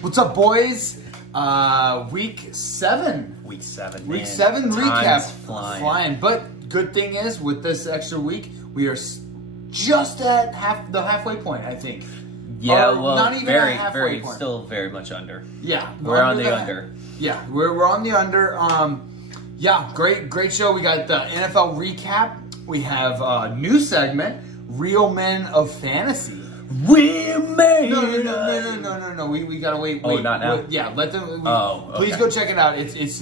What's up, boys? Week 7. Week 7. Week man. 7 recap. Time's flying. But good thing is, with this extra week, we are just at the halfway point, I think. Yeah, Or well, not even very, at halfway very, point. still very much under. Yeah, We're on the under. Yeah, we're on the under. Yeah, great show. We got the NFL recap. We have a new segment, Real Men of Fantasy. Real Men. No. We gotta wait. Oh, not now? Yeah, let them. Oh, okay. Please go check it out. It's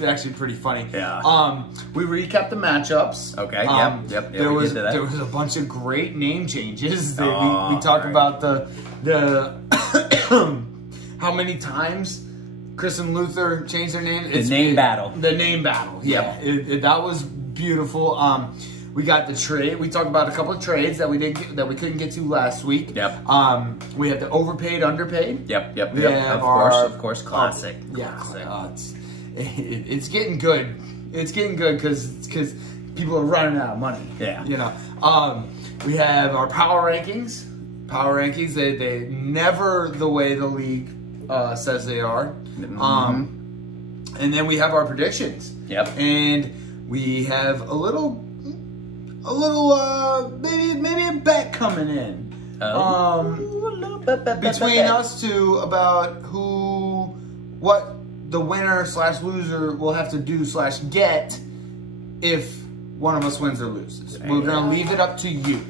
actually pretty funny. Yeah. We recap the matchups. Okay. Yep. There was that. there was a bunch of great name changes. We Oh, talk right. about the how many times Chris and Luther changed their name. The name battle. The name battle. Yeah. That was beautiful. We got the trade. We talked about a couple of trades that we couldn't get to last week. Yep. We had the overpaid, underpaid. Yep. Yeah, Of course, classic. Yeah. Classic. It's getting good. It's getting good because people are running out of money. Yeah. You know. We have our power rankings. Power rankings. They never the way the league says they are. Mm-hmm. And then we have our predictions. Yep. And we have a little maybe a bet coming in. Between us two about what the winner / loser will have to do / get if one of us wins or loses. We're gonna leave it up to you.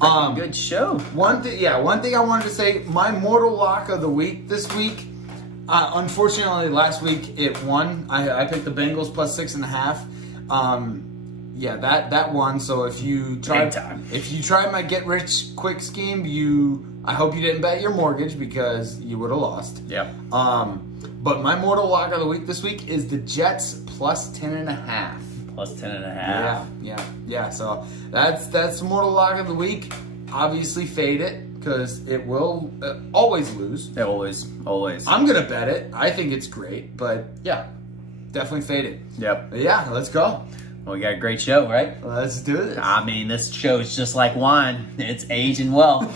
Good show. One thing I wanted to say, my mortal lock of the week this week. Unfortunately, last week it won. I picked the Bengals plus 6.5. Yeah, that won. So if you tried my get rich quick scheme, I hope you didn't bet your mortgage because you would have lost. Yep. But my mortal lock of the week this week is the Jets plus 10.5. Plus 10.5. Yeah. So that's mortal lock of the week. Obviously, fade it because it will always lose. Always. I'm gonna bet it. I think it's great, but yeah, definitely fade it. Yep. But yeah, let's go. Well, we got a great show, right? Let's do this. I mean, this show is just like wine. It's aging well.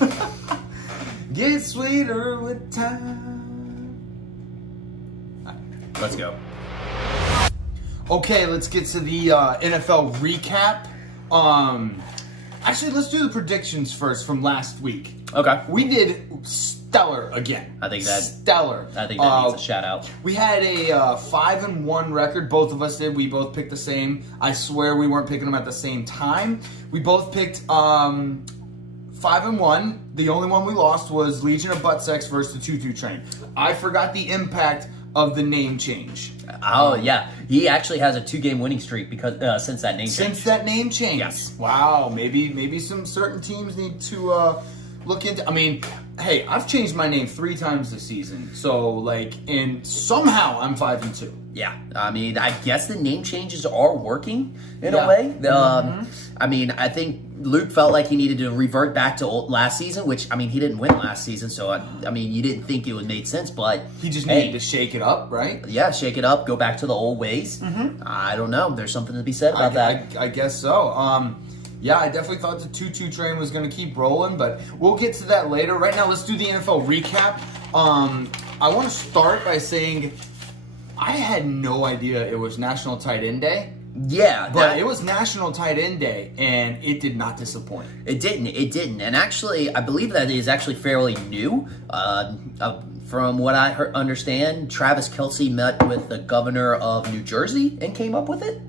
Get sweeter with time. Let's go. Okay, let's get to the NFL recap. Actually, let's do the predictions first from last week. Okay. We did stellar again. I think that needs a shout out. We had a 5-1 record. Both of us did. We both picked the same. I swear we weren't picking them at the same time. We both picked 5-1. The only one we lost was Legion of Buttsex versus the Tutu Train. I forgot the impact of the name change. Oh yeah, he actually has a 2-game winning streak because since that name change. Since that name change. Yes. Wow. Maybe some certain teams need to look into. I mean, hey, I've changed my name 3 times this season, so and somehow I'm 5-2. Yeah, I mean, I guess the name changes are working in a way. I mean, I think Luke felt like he needed to revert back to last season, which, I mean, he didn't win last season, so, I mean, you didn't think it would make sense, but... He just needed to shake it up, right? Yeah, shake it up, go back to the old ways. I don't know. There's something to be said about that. I guess so. Yeah, I definitely thought the Tutu Train was going to keep rolling, but we'll get to that later. Right now, let's do the NFL recap. I want to start by saying I had no idea it was National Tight End Day. Yeah. But it was National Tight End Day, and it did not disappoint. It didn't. And actually, I believe that is actually fairly new. From what I understand, Travis Kelce met with the governor of New Jersey and came up with it.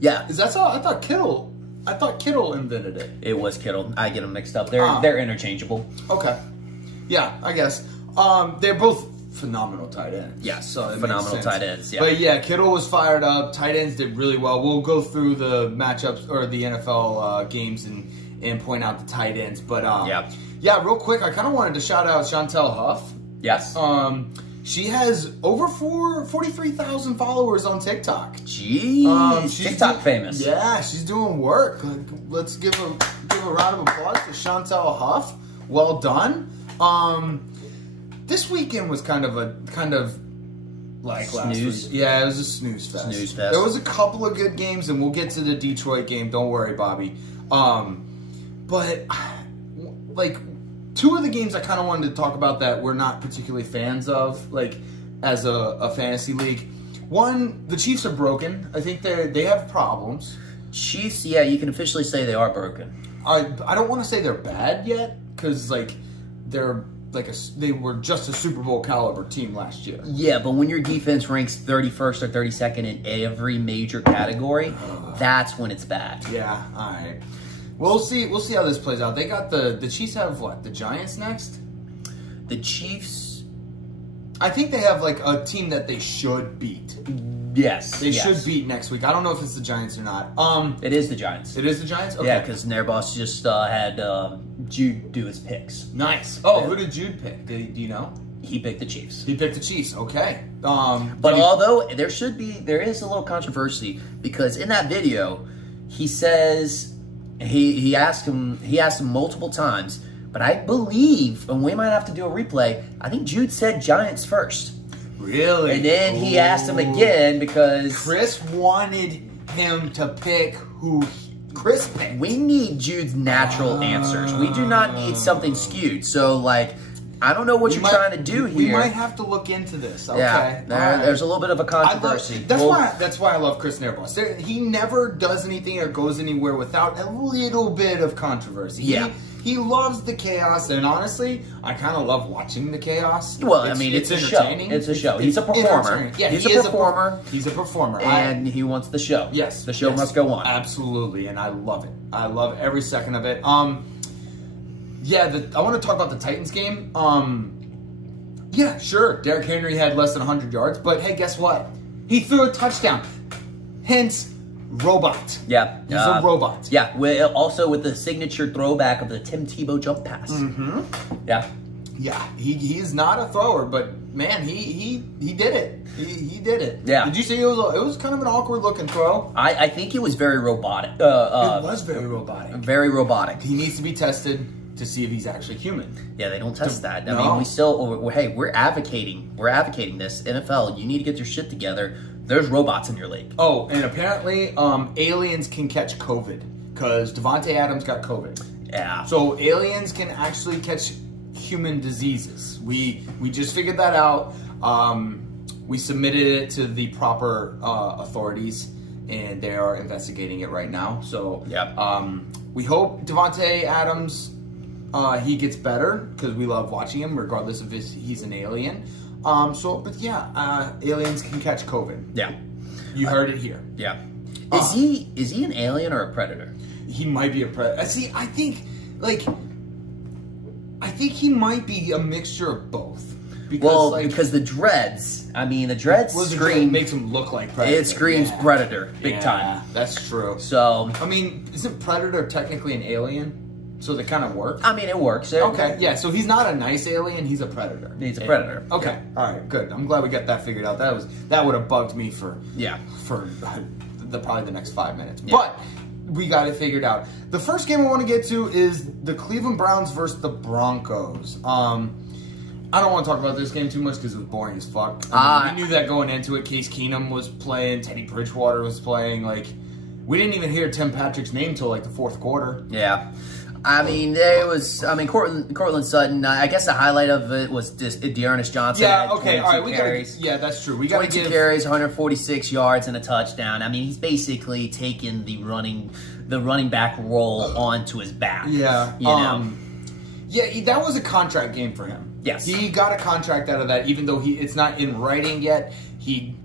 Yeah. Is that so? I thought Kittle invented it. It was Kittle. I get them mixed up. They're interchangeable. Okay. Yeah, I guess. They're both phenomenal tight ends. Yeah, so phenomenal tight ends. Yeah. But yeah, Kittle was fired up. Tight ends did really well. We'll go through the matchups or the NFL games and point out the tight ends. But yeah, real quick, I kind of wanted to shout out Chantel Huff. Yes. She has over 43,000 followers on TikTok. Jeez, she's TikTok famous. Yeah, she's doing work. Let's give a round of applause to Chantel Huff. Well done. This weekend was kind of like snooze. last week. Yeah, it was a snooze fest. Snooze fest. There was a couple of good games, and we'll get to the Detroit game. Don't worry, Bobby. But two of the games I kind of wanted to talk about that we're not particularly fans of, like as a fantasy league. One, the Chiefs are broken. I think they have problems. Chiefs, yeah, you can officially say they are broken. I don't want to say they're bad yet, because like they were just a Super Bowl caliber team last year. Yeah, but when your defense ranks 31st or 32nd in every major category, that's when it's bad. Yeah, all right. We'll see how this plays out. They got the Chiefs have what? The Giants next? The Chiefs, I think they have like a team that they should beat. yes. They should beat next week. I don't know if it's the Giants or not. It is the Giants. It is the Giants? Okay. Yeah, because their boss just had Jude do his picks. Nice. Oh, who did Jude pick? Do you know? He picked the Chiefs. He picked the Chiefs. Okay. But although there is a little controversy, because in that video, he says he asked him multiple times, but I believe, and we might have to do a replay, I think Jude said Giants first. Really? And then he asked him again because Chris wanted him to pick who Chris picked. we need Jude's natural answers. We do not need something skewed. So, like, I don't know what you're trying to do here. We might have to look into this. Okay. Yeah, there's a little bit of a controversy. That's why I love Chris Nerboss. He never does anything or goes anywhere without a little bit of controversy. Yeah. He loves the chaos, and honestly, I kind of love watching the chaos. Well, I mean, it's a show. It's a show. He's a performer. Yeah, he's a performer. He's a performer. And he wants the show. Yes. The show must go on. Absolutely, and I love it. I love every second of it. Yeah, I want to talk about the Titans game. Yeah, sure, Derrick Henry had less than 100 yards, but hey, guess what? He threw a touchdown. Hence, robot. Yeah. He's a robot. Yeah, also with the signature throwback of the Tim Tebow jump pass. Mm-hmm. Yeah. Yeah, he's not a thrower, but man, he did it. He did it. Yeah. Did you see it was kind of an awkward looking throw? I think it was very robotic. It was very robotic. Very robotic. He needs to be tested to see if he's actually human. Yeah, they don't test that. I mean, we're advocating this. NFL, you need to get your shit together. There's robots in your league. Oh, and apparently aliens can catch COVID because Devontae Adams got COVID. Yeah. So aliens can actually catch human diseases. We just figured that out. We submitted it to the proper authorities, and they are investigating it right now. So we hope Devontae Adams he gets better because we love watching him, regardless of if he's an alien. But yeah, aliens can catch COVID. Yeah. You heard it here. Yeah. Is he an alien or a predator? He might be a predator. See, I think he might be a mixture of both. Because the dreads, scream makes him look like Predator. It screams Predator, big time. That's true. So, I mean, isn't Predator technically an alien? So they kind of work. I mean, it works. Okay, yeah. So he's not a nice alien. He's a predator. He's a predator. Okay, all right, good. I'm glad we got that figured out. That would have bugged me for probably the next 5 minutes. Yeah. But we got it figured out. The first game I want to get to is the Cleveland Browns versus the Broncos. I don't want to talk about this game too much because it was boring as fuck. We knew that going into it. Case Keenum was playing. Teddy Bridgewater was playing. Like, we didn't even hear Tim Patrick's name till like the fourth quarter. Yeah. I mean, Cortland Sutton. I guess the highlight of it was just Dearness Johnson. Yeah, okay, all right. Yeah, that's true. We got 22 carries, 146 yards, and a touchdown. I mean, he's basically taken the running back role onto his back. Yeah, you know. Yeah, that was a contract game for him. Yes, he got a contract out of that, even though it's not in writing yet.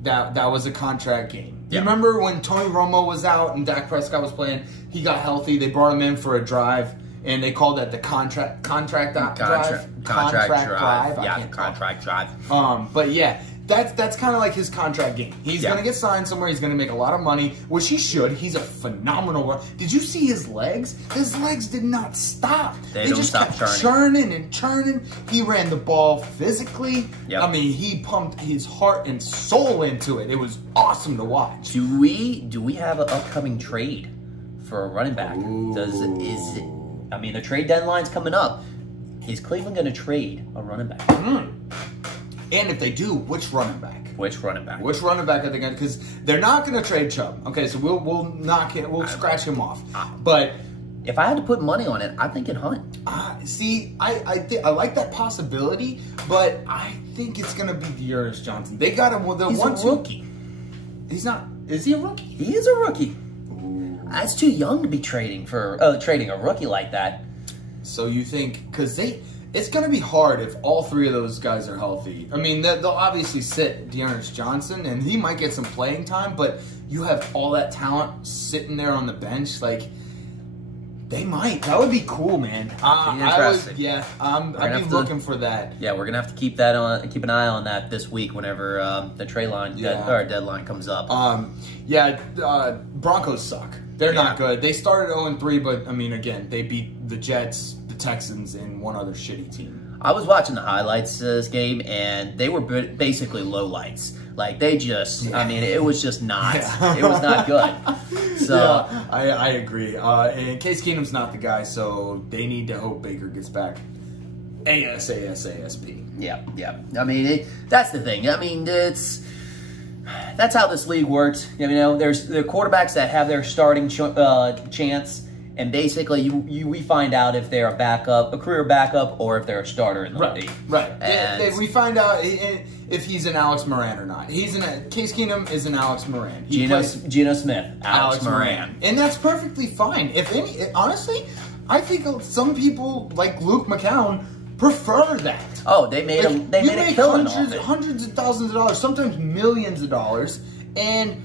That was a contract game. Yeah. You remember when Tony Romo was out and Dak Prescott was playing? He got healthy. They brought him in for a drive. And they called that the contract drive. Yeah, contract drive. But yeah, that's kind of like his contract game. He's gonna get signed somewhere. He's gonna make a lot of money, which he should. He's a phenomenal runner. Did you see his legs? His legs did not stop. They just kept churning and churning. He ran the ball physically. Yep. I mean, he pumped his heart and soul into it. It was awesome to watch. Do we have an upcoming trade for a running back? I mean, the trade deadline's coming up. Is Cleveland going to trade a running back? And if they do, which running back? Which running back? Which running back are they going to? Because they're not going to trade Chubb. Okay, so we'll knock it. We'll scratch him off. But if I had to put money on it, I think it Hunt. See, I like that possibility, but I think it's gonna be Dearness Johnson. They got him. He's a rookie. He's not. Is he a rookie? He is a rookie. Ooh. That's too young to be trading a rookie like that. So you think it's going to be hard if all three of those guys are healthy. I mean, they'll obviously sit Dearness Johnson, and he might get some playing time, but you have all that talent sitting there on the bench. Like, they might. That would be cool, man. Interesting. I'd be looking for that. Yeah, we're gonna have to keep an eye on that this week whenever the trade line deadline comes up. Broncos suck. They're not good. They started 0-3, but I mean, again, they beat the Jets, the Texans, and one other shitty team. I was watching the highlights of this game, and they were basically lowlights. Like, they just, I mean, it was just not. It was not good. So I agree. And Case Keenum's not the guy, so they need to hope Baker gets back ASAP. Yeah. I mean, that's the thing. I mean, that's how this league works. You know, there's the quarterbacks that have their starting chance, and basically we find out if they're a career backup, or if they're a starter in the league. Right. And we find out if he's an Alex Moran or not. Case Keenum is an Alex Moran. Geno Smith, Alex Moran. And that's perfectly fine. Honestly, I think some people like Luke McCown prefer that. Oh, they made a killing. Hundreds of thousands of dollars, sometimes millions of dollars, and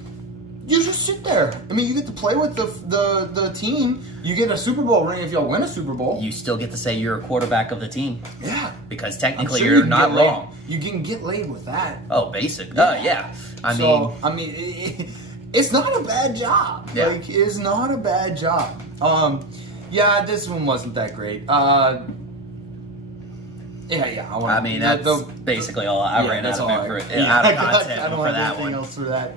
you just sit there. I mean, you get to play with the team. You get a Super Bowl ring if y'all win a Super Bowl. You still get to say you're a quarterback of the team. Yeah. Because technically you're not wrong. You can get laid with that. Oh, basic. Yeah. I mean, it's not a bad job. Yeah. Like, it's not a bad job. This one wasn't that great. That's basically all I ran out of content for that one. Else for that.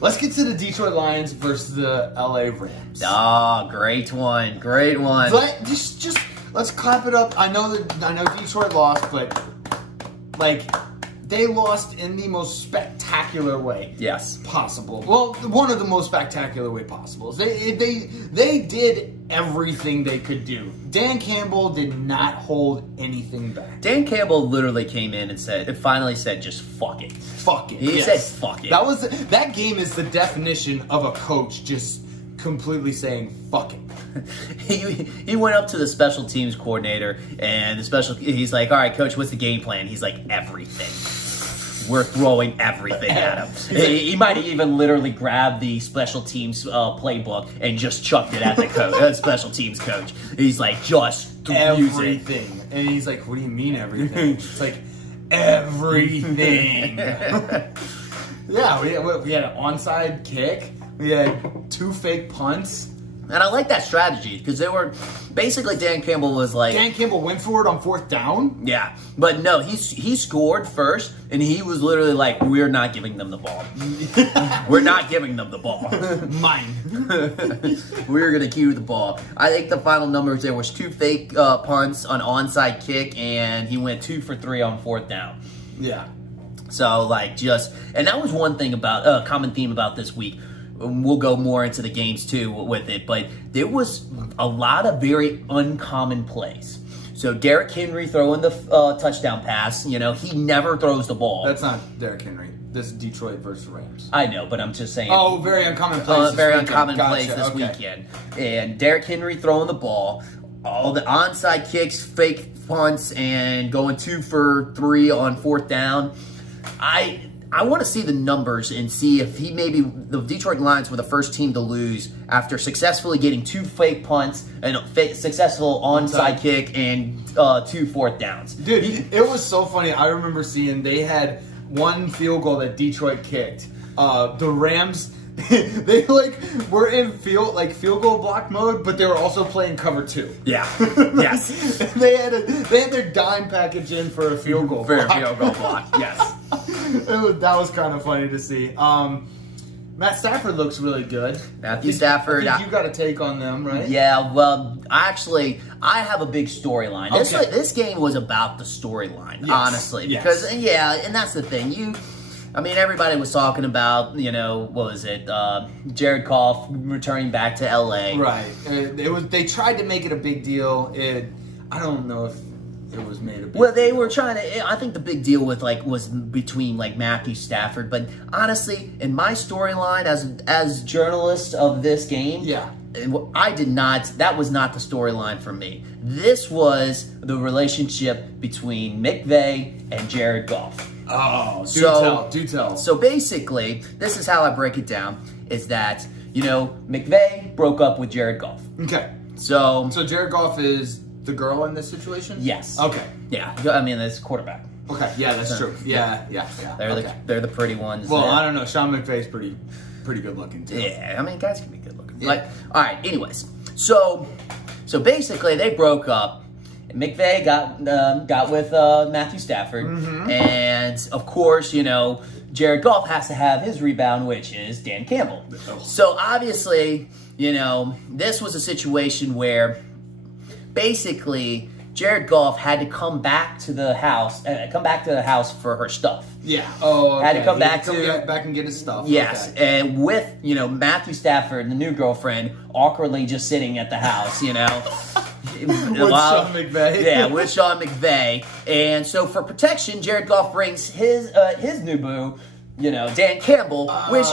Let's get to the Detroit Lions versus the LA Rams. Great one. Let's clap it up. I know Detroit lost, but they lost in the most spectacular way possible. Well, one of the most spectacular way possible. They did everything they could do. Dan Campbell did not hold anything back. Dan Campbell literally came in and finally said, just fuck it. Fuck it. He said fuck it. That game is the definition of a coach just completely saying fuck it. He went up to the special teams coordinator, and he's like, all right, coach, what's the game plan? He's like, everything. We're throwing everything at him. He might have even literally grabbed the special teams playbook and just chucked it at the special teams coach. He's like, just everything. And he's like, what do you mean everything? It's like, everything. Yeah, we had an onside kick. We had 2 fake punts. And I like that strategy because they were basically Dan Campbell went for it on 4th down. Yeah, but no, he scored first, and he was literally like, "We're not giving them the ball. We're not giving them the ball. Mine. We're gonna keep the ball." I think the final numbers there was 2 fake punts, an onside kick, and he went 2 for 3 on 4th down. Yeah. So and that was one thing about common theme about this week. We'll go more into the games too with it, but there was a lot of very uncommon plays. So Derrick Henry throwing the touchdown pass, he never throws the ball. That's not Derrick Henry. This is Detroit versus Rams. I know, but I'm just saying. Oh, very uncommon plays. Plays this weekend. And Derrick Henry throwing the ball, all the onside kicks, fake punts, and going 2 for 3 on 4th down. I want to see the numbers and see if the Detroit Lions were the first team to lose after successfully getting 2 fake punts and a successful onside kick and 2 4th downs. Dude, it was so funny. I remember seeing they had 1 field goal that Detroit kicked. The Rams, they were in field goal block mode, but they were also playing cover 2. Yeah. Yes. they had their dime package in for a field goal block. For a field goal block. Yes. That was kind of funny to see. Matt Stafford looks really good. Matthew Stafford. I think you got a take on them, right? Yeah, well, actually, I have a big storyline. Okay. This game was about the storyline, honestly. Yes. Because, and that's the thing. I mean, everybody was talking about, you know, what was it, Jared Goff returning back to L.A. Right. They tried to make it a big deal. I don't know if it was made a big deal. Well, they were trying to, I think the big deal with, like, was between, like, Matthew Stafford. But honestly, in my storyline as journalist of this game, yeah, that was not the storyline for me. This was the relationship between McVay and Jared Goff. Oh, do tell. So basically, this is how I break it down, is that, you know, McVay broke up with Jared Goff. Okay. So Jared Goff is the girl in this situation? Yes. Okay. Yeah. I mean, that's quarterback. Okay. Yeah, that's true. Yeah. They're the pretty ones. Well, I don't know. Sean McVay's pretty good looking too. Yeah, I mean, guys can be good looking. Yeah. Like, all right. Anyways, so basically they broke up. McVay got with Matthew Stafford, and of course, you know, Jared Goff has to have his rebound, which is Dan Campbell. Oh. So obviously, you know, this was a situation where basically Jared Goff had to come back to the house for her stuff. Yeah. Oh, okay. Had to come back and get his stuff. Yes, okay. And with, you know, Matthew Stafford, the new girlfriend, awkwardly just sitting at the house, you know. With Sean McVay. Yeah, with Sean McVay. And so for protection, Jared Goff brings his new boo, you know, Dan Campbell, which,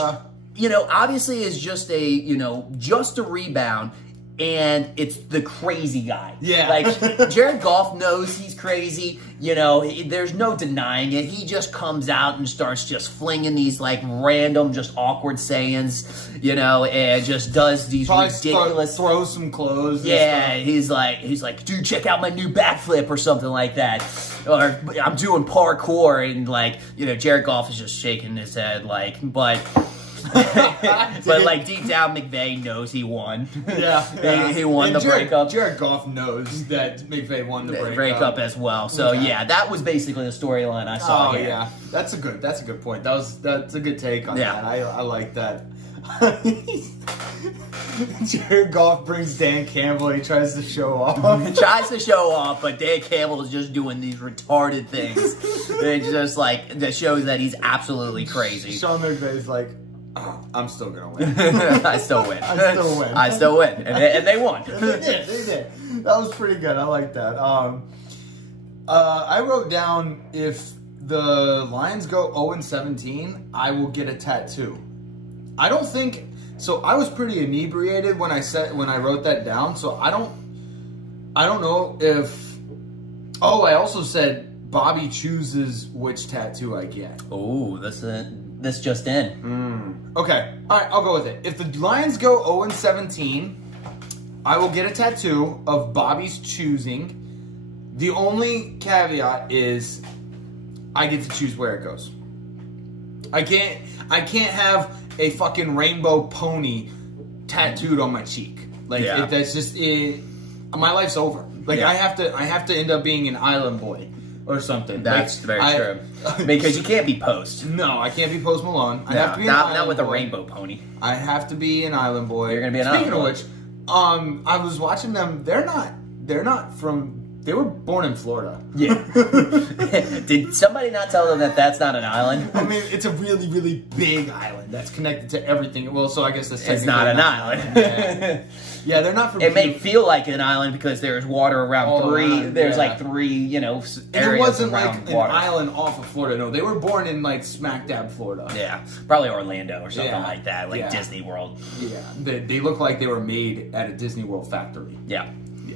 you know, obviously is just a rebound. And it's the crazy guy. Yeah. Like, Jared Goff knows he's crazy. You know, there's no denying it. He just comes out and starts just flinging these, like, random, just awkward sayings, you know, and just does these ridiculous... Throws some clothes. Yeah, he's like, dude, check out my new backflip or something like that. Or, I'm doing parkour, and, like, you know, Jared Goff is just shaking his head, like, but... but like deep down, McVay knows he won. Yeah, he won the breakup. Jared Goff knows that McVay won the breakup as well. So yeah, that was basically the storyline I saw. Oh here. Yeah, that's a good point. That's a good take on that. I like that. Jared Goff brings Dan Campbell. He tries to show off. But Dan Campbell is just doing these retarded things. It's just like that shows that he's absolutely crazy. Sean McVay's like, oh, I'm still gonna win. I still win. And they won. They did. That was pretty good. I like that. I wrote down, if the Lions go 0-17, I will get a tattoo. I don't think so. I was pretty inebriated when I wrote that down. So I don't know if. Oh, I also said Bobby chooses which tattoo I get. Oh, this just in. Okay, all right, I'll go with it. If the Lions go 0-17, I will get a tattoo of Bobby's choosing. The only caveat is I get to choose where it goes. I can't have a fucking rainbow pony tattooed on my cheek. Like, if that's just it, my life's over. Like, I have to end up being an island boy or something. That's very true. Because you can't be Post. No, I can't be Post Malone. I have to be not with a rainbow pony. I have to be an island boy. You're gonna be an island boy. Speaking of which, I was watching them. They're not from. They were born in Florida. Yeah. Did somebody not tell them that that's not an island? I mean, it's a really, really big island that's connected to everything. Well, so I guess that's it's not an island. Yeah, they're not from. It may feel like an island because there's water around There's like three, you know, areas it wasn't around like water. An island off of Florida. No, they were born in like smack dab Florida. Yeah, probably Orlando or something like that, like Disney World. Yeah, they look like they were made at a Disney World factory. Yeah.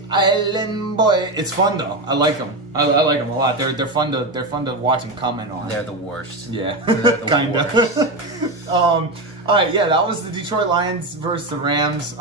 Island boy, it's fun though. I like them. I like them a lot. They're fun to watch and comment on. They're the worst. Yeah, kind of. All right, yeah, that was the Detroit Lions versus the Rams.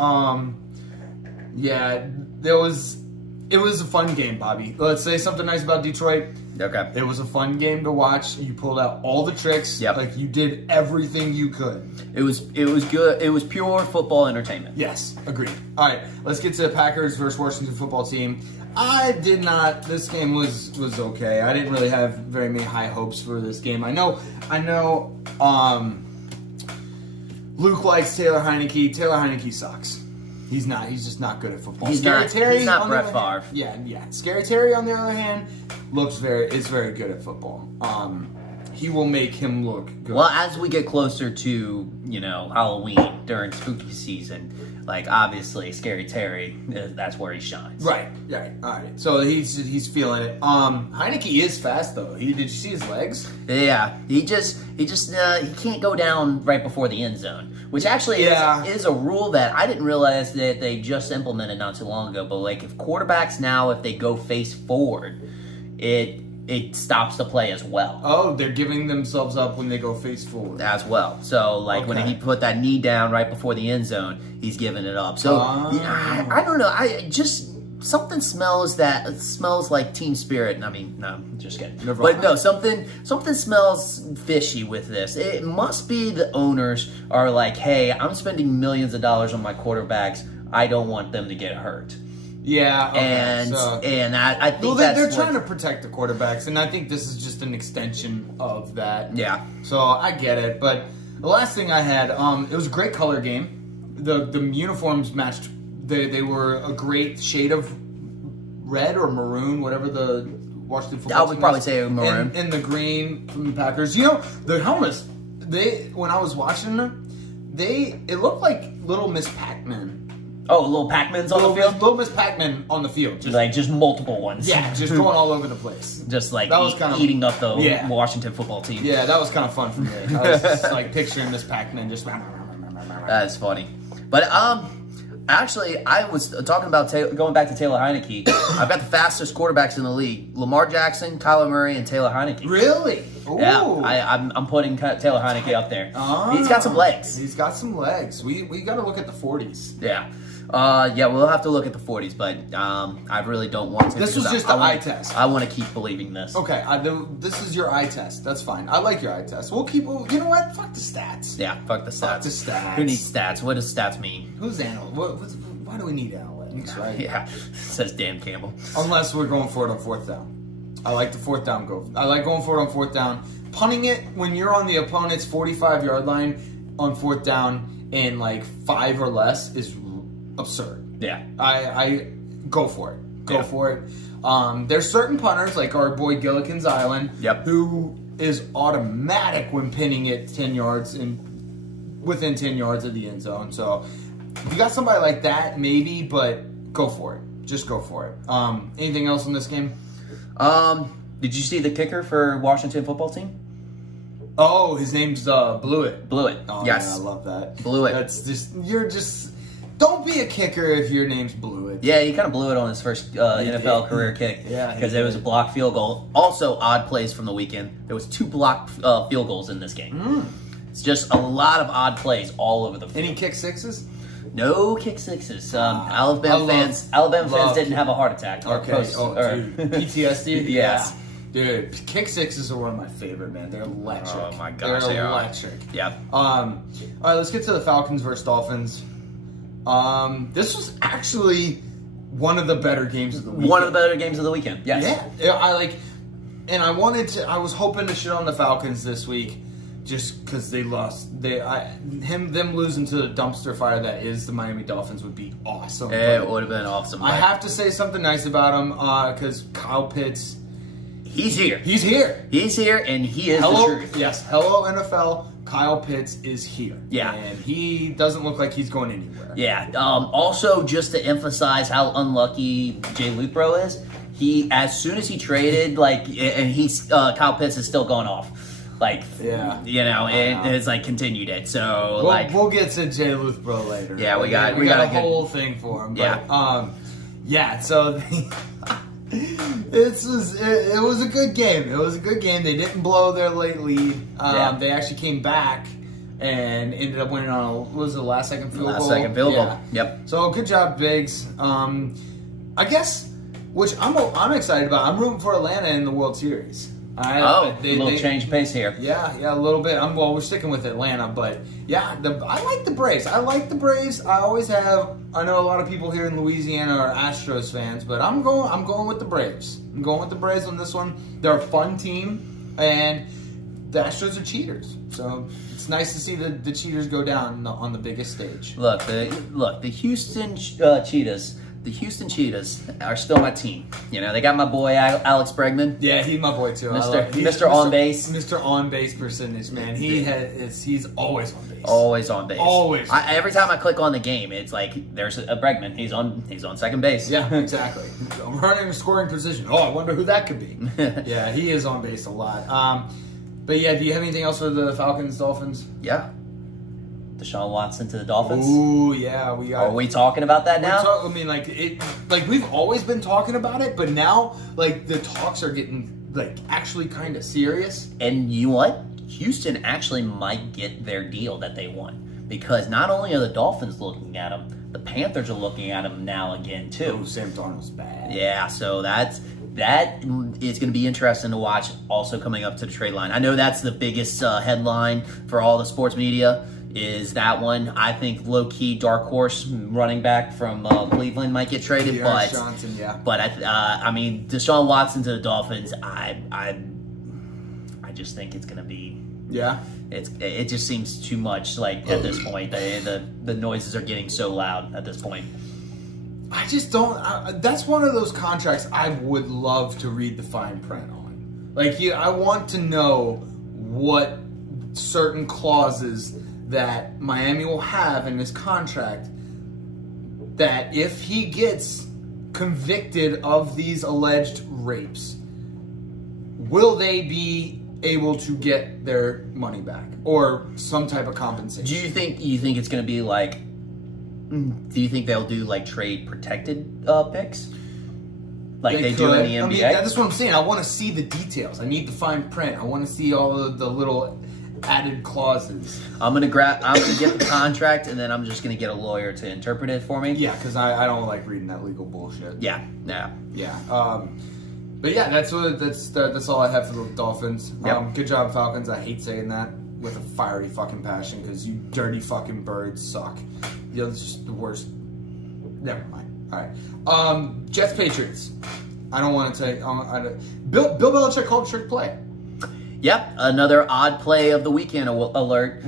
Yeah, it was a fun game, Bobby. Let's say something nice about Detroit. Okay. It was a fun game to watch. You pulled out all the tricks. Yep. Like, you did everything you could. It was good. It was pure football entertainment. Yes, agreed. All right, let's get to the Packers versus Washington football team. This game was okay. I didn't really have very many high hopes for this game. I know, Luke likes Taylor Heineke. Taylor Heineke sucks. He's just not good at football. He's not Brett Favre. Yeah. Scary Terry, on the other hand, is very good at football. he will make him look good. Well, as we get closer to, Halloween during spooky season, like, obviously, Scary Terry, that's where he shines. Right. All right. So he's feeling it. Heineke is fast, though. Did you see his legs? Yeah. He can't go down right before the end zone, which actually is a rule that I didn't realize that they just implemented not too long ago. But, like, if quarterbacks now, if they go face forward, it stops the play as well. Oh, they're giving themselves up when they go face forward. As well. So, like, when he put that knee down right before the end zone, he's giving it up. So, I don't know. Something smells like team spirit. I mean, no, just kidding. But no, something smells fishy with this. It must be the owners are like, hey, I'm spending millions of dollars on my quarterbacks. I don't want them to get hurt. Yeah, okay, and I think they're trying to protect the quarterbacks, and I think this is just an extension of that. Yeah. So I get it, but the last thing I had, it was a great color game. The uniforms matched. They were a great shade of red or maroon, whatever the Washington football team I would probably say maroon. And the green from the Packers. The helmets. When I was watching them, it looked like Little Miss Pac-Man. Oh, little Pac-Mans on the field? Little Miss Pac-Man on the field. Just multiple ones. Yeah, just going all over the place. Just like that was eating up the Washington football team. Yeah, that was kind of fun for me. I was just like picturing Miss Pac-Man just... That's funny. But actually, I was talking about going back to Taylor Heineke. I've got the fastest quarterbacks in the league. Lamar Jackson, Kyler Murray, and Taylor Heineke. Really? Ooh. Yeah, I'm putting Taylor Heineke up there. He's got some legs. He's got some legs. We got to look at the 40s. Yeah. We'll have to look at the 40s, but I really don't want to. This was just the eye test. I want to keep believing this. Okay, this is your eye test. That's fine. I like your eye test. You know what? Fuck the stats. Yeah, fuck the stats. Fuck the stats. Who needs stats? What does stats mean? Who's why do we need analytics, right? Yeah, says Dan Campbell. Unless we're going for it on fourth down. I like the fourth down go. I like going for it on fourth down. Punting it when you're on the opponent's 45-yard line on fourth down in like 5 or less is absurd. Yeah. I go for it. Go for it. There's certain punters like our boy Gillikin's Island who is automatic when pinning it 10 yards within 10 yards of the end zone. So if you got somebody like that, maybe, but go for it. Just go for it. Anything else in this game? Did you see the kicker for Washington football team? Oh, his name's Blewett. Blewett. Oh, yes. Yeah, I love that. Blewett. That's don't be a kicker if your name's Blewett. Yeah, he kind of blew it on his first NFL career kick. Yeah, because it was a blocked field goal. Also, odd plays from the weekend. There was 2 blocked field goals in this game. It's just a lot of odd plays all over the field. Any kick sixes? No kick sixes. Alabama fans didn't have a heart attack. Okay. Dude. PTSD? Yes. Yeah. Dude, kick sixes are one of my favorite, man. They're electric. Oh my gosh, they're electric. Yeah. All right, let's get to the Falcons versus Dolphins. This was actually one of the better games of the weekend. One of the better games of the weekend. Yes. Yeah. I was hoping to shit on the Falcons this week, just because they lost. Them losing to the dumpster fire that is the Miami Dolphins would be awesome. It would have been awesome. I have to say something nice about him because Kyle Pitts. He's here. He's here. He's here, and he is the truth. Yes. Hello, NFL. Kyle Pitts is here. Yeah. And he doesn't look like he's going anywhere. Yeah. Also, just to emphasize how unlucky Jay Luthro is, as soon as he traded, Kyle Pitts is still going off. It has continued it. So we'll get to Jay Luthro later. Yeah, we got a whole thing for him. But, so it was a good game. It was a good game. They didn't blow their late lead. They actually came back and ended up winning on the last second field goal. Last second field goal. Yep. So good job, Biggs. I guess, which I'm excited about. I'm rooting for Atlanta in the World Series. A little change of pace here. Yeah, a little bit. We're sticking with Atlanta, but I like the Braves. I always have. I know a lot of people here in Louisiana are Astros fans, but I'm going with the Braves. I'm going with the Braves on this one. They're a fun team, and the Astros are cheaters. So it's nice to see the cheaters go down on the biggest stage. Look, the Houston Cheetahs. the Houston Cheetahs are still my team. You know, they got my boy Alex Bregman. Yeah, he's my boy too. Mr. On Base. Mr. On Base percentage, man. He's always on base. Always on base. Always. Every time I click on the game, it's like there's a Bregman. He's on second base. Yeah, exactly. Running scoring position. Oh, I wonder who that could be. Yeah, he is on base a lot. But yeah, do you have anything else for the Falcons Dolphins? Yeah. Deshaun Watson to the Dolphins. Ooh, yeah, we are. Are we talking about that now? I mean, like we've always been talking about it, but now like the talks are getting like actually kind of serious. And you know what? Houston actually might get their deal that they want, because not only are the Dolphins looking at him, the Panthers are looking at him now again too. Oh, Sam Darnold's bad. Yeah, so that is going to be interesting to watch. Also coming up to the trade line. I know that's the biggest headline for all the sports media. Is that one? I think low-key dark horse running back from Cleveland might get traded, but Johnson, yeah. But I mean, Deshaun Watson to the Dolphins, I just think it's gonna be. Yeah. It just seems too much. Like at this point, the noises are getting so loud at this point. I just don't. That's one of those contracts I would love to read the fine print on. Like, I want to know what certain clauses that Miami will have in this contract, that if he gets convicted of these alleged rapes, will they be able to get their money back or some type of compensation? Do you think it's going to be like? Do you think they'll do like trade protected picks, like they do in the NBA? I mean, that's what I'm saying. I want to see the details. I need the fine print. I want to see all of the little added clauses. I'm gonna get the contract, and then I'm just gonna get a lawyer to interpret it for me. Yeah, because I don't like reading that legal bullshit. Yeah. But yeah, that's all I have for the Dolphins. Yep. Good job, Falcons. I hate saying that with a fiery fucking passion, because you dirty fucking birds suck. It's just the worst. Never mind. All right. Jets Patriots. I don't want to say. Bill Belichick called trick play. Yep, another odd play of the weekend alert.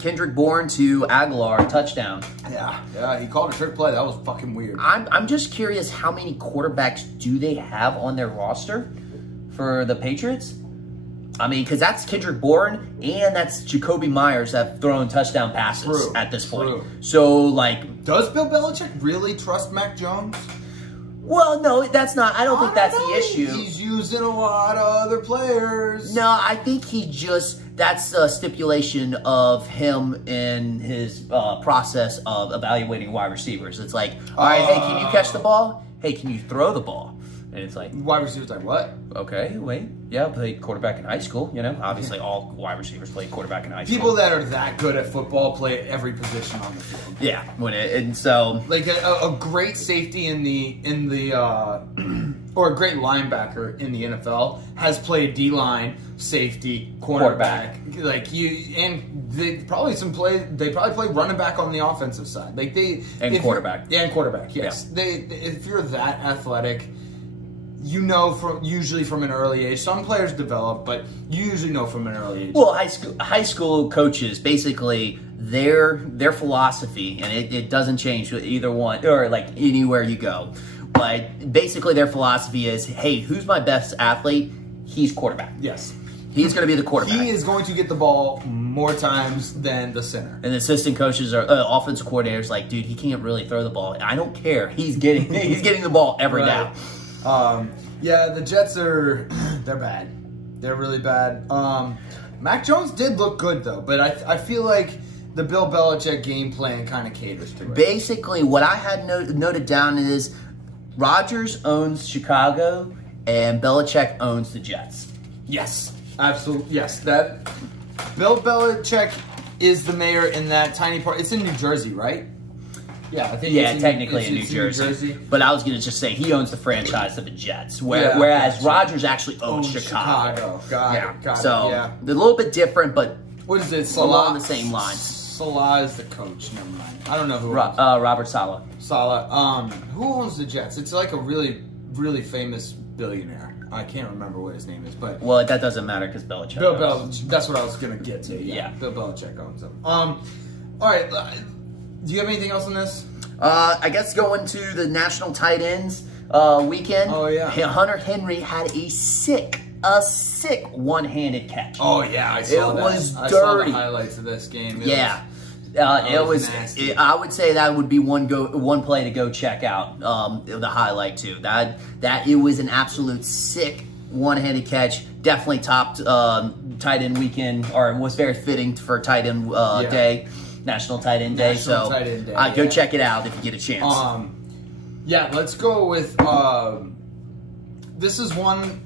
Kendrick Bourne to Aguilar, touchdown. Yeah, he called a trick play. That was fucking weird. I'm just curious, how many quarterbacks do they have on their roster for the Patriots? I mean, because that's Kendrick Bourne and that's Jacoby Myers that have thrown touchdown passes at this point. True. So, like, does Bill Belichick really trust Mac Jones? Well, no, that's not. I don't think that's the issue. He's using a lot of other players. No, I think that's a stipulation of him in his process of evaluating wide receivers. It's like, all right, hey, can you catch the ball? Hey, can you throw the ball? And it's like, wide receivers like, what? Okay, wait. Yeah, played quarterback in high school. You know, obviously all wide receivers played quarterback in high school. People that are that good at football play every position on the field. Yeah, and so like a great safety in the or a great linebacker in the NFL has played D-line, safety, quarterback. Like they probably play running back on the offensive side. Like quarterback. Yeah, and quarterback. Yes, yeah. If you're that athletic, you know usually from an early age. Some players develop, but you usually know from an early age. Well, high school coaches, basically their philosophy, and it doesn't change with either one or like anywhere you go. But basically their philosophy is, hey, who's my best athlete? He's quarterback. Yes. He's going to be the quarterback. He is going to get the ball more times than the center. And the assistant coaches or offensive coordinators like, dude, he can't really throw the ball. I don't care. He's getting the ball every down. Yeah, the Jets they're bad. They're really bad. Mac Jones did look good though, but I feel like the Bill Belichick game plan kind of caters to it. Basically, what I had noted down is Rodgers owns Chicago and Belichick owns the Jets. Yes, absolutely. Yes, that Bill Belichick is the mayor in that tiny part. It's in New Jersey, right? Yeah, I think technically in New Jersey. But I was going to just say he owns the franchise of the Jets, whereas Rodgers actually owns Chicago. Got it. So they're a little bit different, but what is it? Along the same lines. Salah is the coach. Never mind. I don't know who. Robert Saleh. Who owns the Jets? It's like a really, really famous billionaire. I can't remember what his name is, but that doesn't matter because Belichick. Belichick. That's what I was gonna get to. Yeah. Bill Belichick owns them. All right. Do you have anything else on this? I guess going to the national tight ends weekend. Oh, yeah. Hunter Henry had a sick one-handed catch. Oh, yeah, I saw that. It was I dirty. saw the highlights of this game. It was nasty. I would say that would be one play to go check out. The highlight too. That it was an absolute sick one-handed catch. Definitely topped tight end weekend, or was very fitting for tight end day, National Tight End Day. National Tight End Day, go check it out if you get a chance. Yeah, let's go with this is one.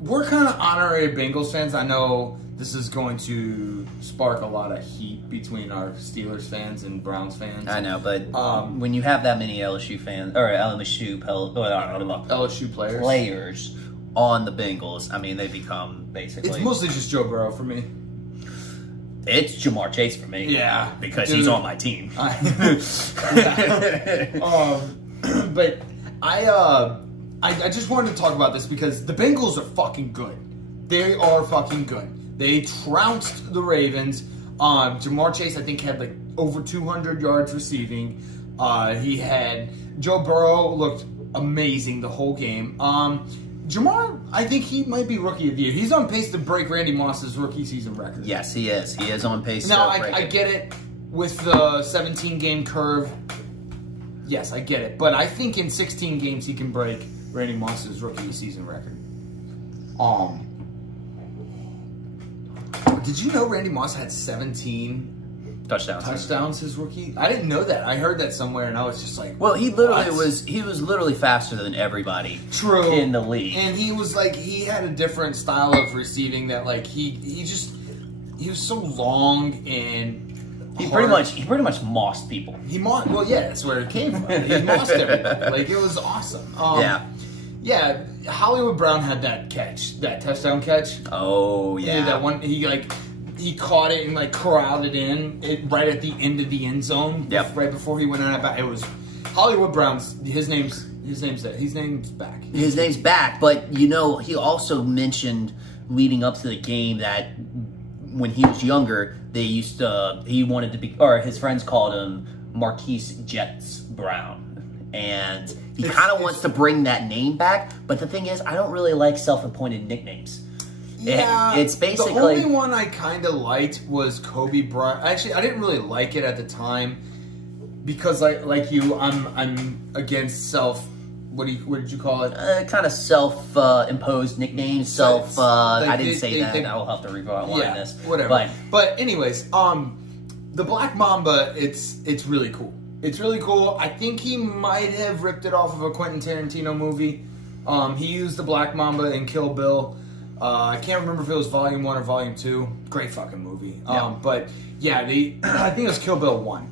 We're kind of honorary Bengals fans. I know this is going to spark a lot of heat between our Steelers fans and Browns fans. I know, but when you have that many LSU fans or LSU players on the Bengals, I mean, they become basically. It's mostly just Joe Burrow for me. It's Jamar Chase for me. Yeah, because he's on my team. But I just wanted to talk about this because the Bengals are fucking good. They are fucking good. They trounced the Ravens. Jamar Chase, I think, had like over 200 yards receiving. He had Joe Burrow looked amazing the whole game. Jamar, I think he might be Rookie of the Year. He's on pace to break Randy Moss's rookie season record. Yes, he is. He is on pace now, to break it. I get it with the 17-game curve. Yes, I get it. But I think in 16 games he can break Randy Moss's rookie season record. Did you know Randy Moss had 17 touchdowns his rookie? I didn't know that. I heard that somewhere, and I was just like, well, he was literally faster than everybody. True. In the league, and he was like, he had a different style of receiving that, like, he was so long and. He pretty much mossed people. Well, yeah, that's where it came from. He mossed everybody. Like, it was awesome. Yeah, Hollywood Brown had that touchdown catch. Oh yeah, that one. He caught it and like corralled it in right at the end of the end zone. Yep. Right before he went out back. It was Hollywood Brown's. His name's back. His name's back, but you know he also mentioned leading up to the game that when he was younger, he wanted to be, or his friends called him Marquise Jets Brown. And he kind of wants to bring that name back. But the thing is, I don't really like self-appointed nicknames. Yeah. It's basically... The only one I kind of liked was Kobe Bryant. Actually, I didn't really like it at the time. Because, like you, I'm against self... What did you call it? Kind of self-imposed nicknames. I didn't say that. I will have to rewind this. Whatever. But anyways, the Black Mamba, it's really cool. It's really cool. I think he might have ripped it off of a Quentin Tarantino movie. He used the Black Mamba in Kill Bill. I can't remember if it was Volume 1 or Volume 2. Great fucking movie. But yeah, I think it was Kill Bill 1.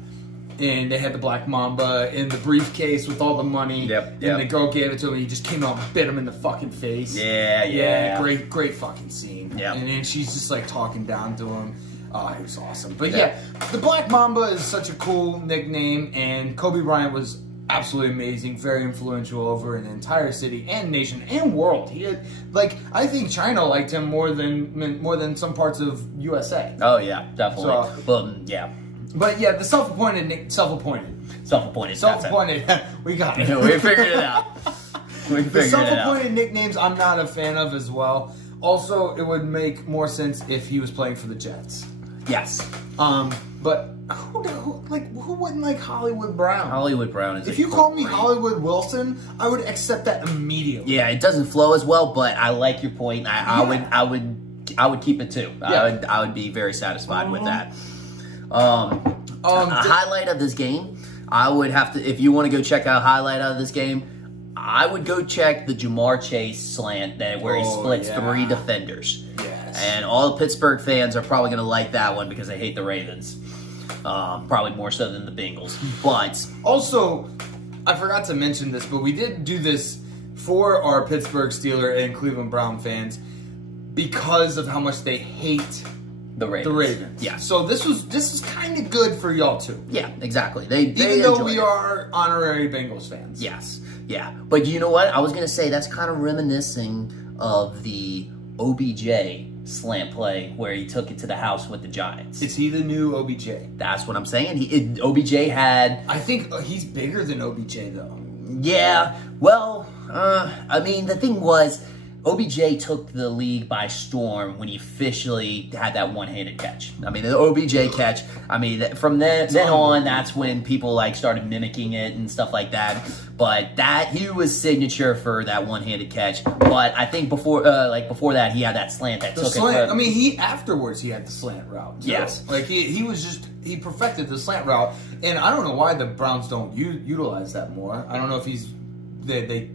And they had the Black Mamba in the briefcase with all the money. Yep. And the girl gave it to him, and he just came out and bit him in the fucking face. Yeah. Great fucking scene. Yeah. And then she's just like talking down to him. Oh, it was awesome. But yeah, the Black Mamba is such a cool nickname, and Kobe Bryant was absolutely amazing, very influential over an entire city and nation and world. He had, I think China liked him more than some parts of USA. Oh yeah, definitely. So, But yeah, the self-appointed. We got it. We figured it out. The self-appointed nicknames I'm not a fan of as well. Also, it would make more sense if he was playing for the Jets. Yes. But who wouldn't like Hollywood Brown? Hollywood Brown is. If you called me Hollywood Wilson, I would accept that immediately. Yeah, it doesn't flow as well, but I like your point. I would keep it too. Yeah. I would be very satisfied with that. A highlight of this game, I would have to, if you want to go check out a highlight of this game, I would go check the Jamar Chase slant where he splits 3 defenders. Yes. And all the Pittsburgh fans are probably going to like that one because they hate the Ravens. Probably more so than the Bengals. But also, I forgot to mention this, but we did do this for our Pittsburgh Steelers and Cleveland Brown fans because of how much they hate the Ravens. Yeah. So this is kind of good for y'all too. Yeah, exactly. Even though we are honorary Bengals fans. Yes. Yeah. But you know what? I was going to say that's kind of reminiscing of the OBJ slant play where he took it to the house with the Giants. Is he the new OBJ? That's what I'm saying. OBJ had... I think he's bigger than OBJ, though. Yeah, well, I mean, the thing was, OBJ took the league by storm when he officially had that one-handed catch. I mean, the OBJ catch, I mean, from then on, that's when people, like, started mimicking it and stuff like that. But he was signature for that one-handed catch. But I think before that, he had that slant that took it. I mean, afterwards, he had the slant route, too. Yes. Like, he perfected the slant route. And I don't know why the Browns don't utilize that more. I don't know if they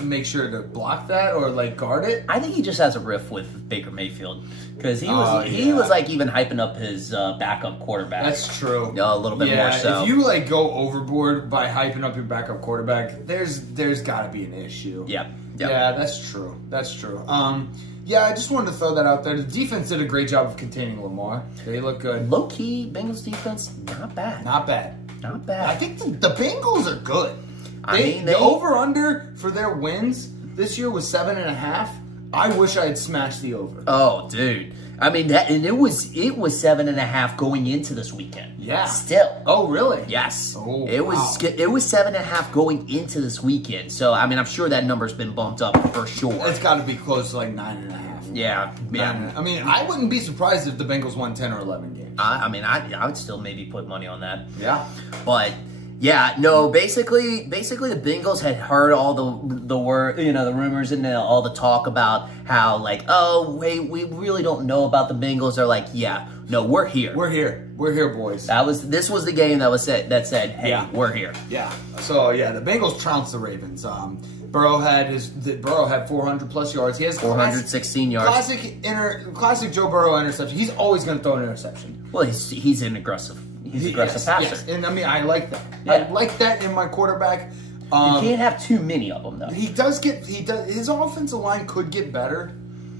make sure to block that or like guard it. I think he just has a riff with Baker Mayfield because he was like even hyping up his backup quarterback. That's true. A little bit more so. If you like go overboard by hyping up your backup quarterback, there's got to be an issue. Yep. Yeah, that's true. That's true. Yeah, I just wanted to throw that out there. The defense did a great job of containing Lamar. They look good. Low key, Bengals defense, not bad. Not bad. Not bad. I think the Bengals are good. They The over-under for their wins this year was 7.5. I wish I had smashed the over. Oh, dude. I mean, it was 7.5 going into this weekend. Yeah. Still. Oh, really? Yes. Oh, it was 7.5 going into this weekend. So, I mean, I'm sure that number's been bumped up for sure. It's got to be close to like 9.5. Yeah. I mean, I wouldn't be surprised if the Bengals won 10 or 11 games. I mean, I would still maybe put money on that. Yeah. But... yeah, no, basically the Bengals had heard all the word, the rumors and all the talk about how, like, oh, wait, we really don't know about the Bengals. They're like, yeah, no, we're here. We're here. We're here, boys. This was the game that said, hey, yeah, we're here. Yeah. So, yeah, the Bengals trounced the Ravens. Burrow had 400+ yards. He has 416 yards. Classic Joe Burrow interception. He's always going to throw an interception. Well, he's an aggressive. He's an aggressive passer. Yes. And, I mean, I like that. Yeah. I like that in my quarterback. You can't have too many of them, though. His offensive line could get better.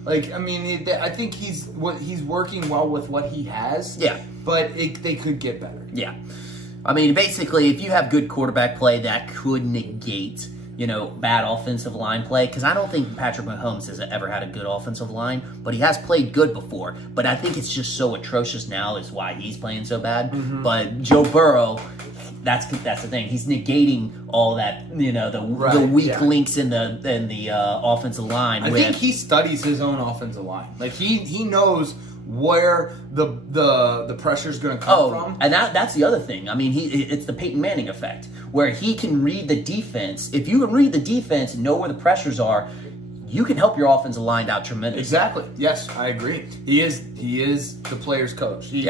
Like, I mean, I think he's working well with what he has. Yeah. But they could get better. Yeah. I mean, basically, if you have good quarterback play, that could negate, bad offensive line play. Because I don't think Patrick Mahomes has ever had a good offensive line, but he has played good before. But I think it's just so atrocious now is why he's playing so bad. Mm-hmm. But Joe Burrow, that's the thing. He's negating all that, the weak links in the offensive line. I think he studies his own offensive line. Like he knows where the pressure's going to come from. And that's the other thing. I mean, it's the Peyton Manning effect, where he can read the defense. If you can read the defense and know where the pressures are, you can help your offensive line out tremendously. Exactly. Yes, I agree. He is the player's coach. He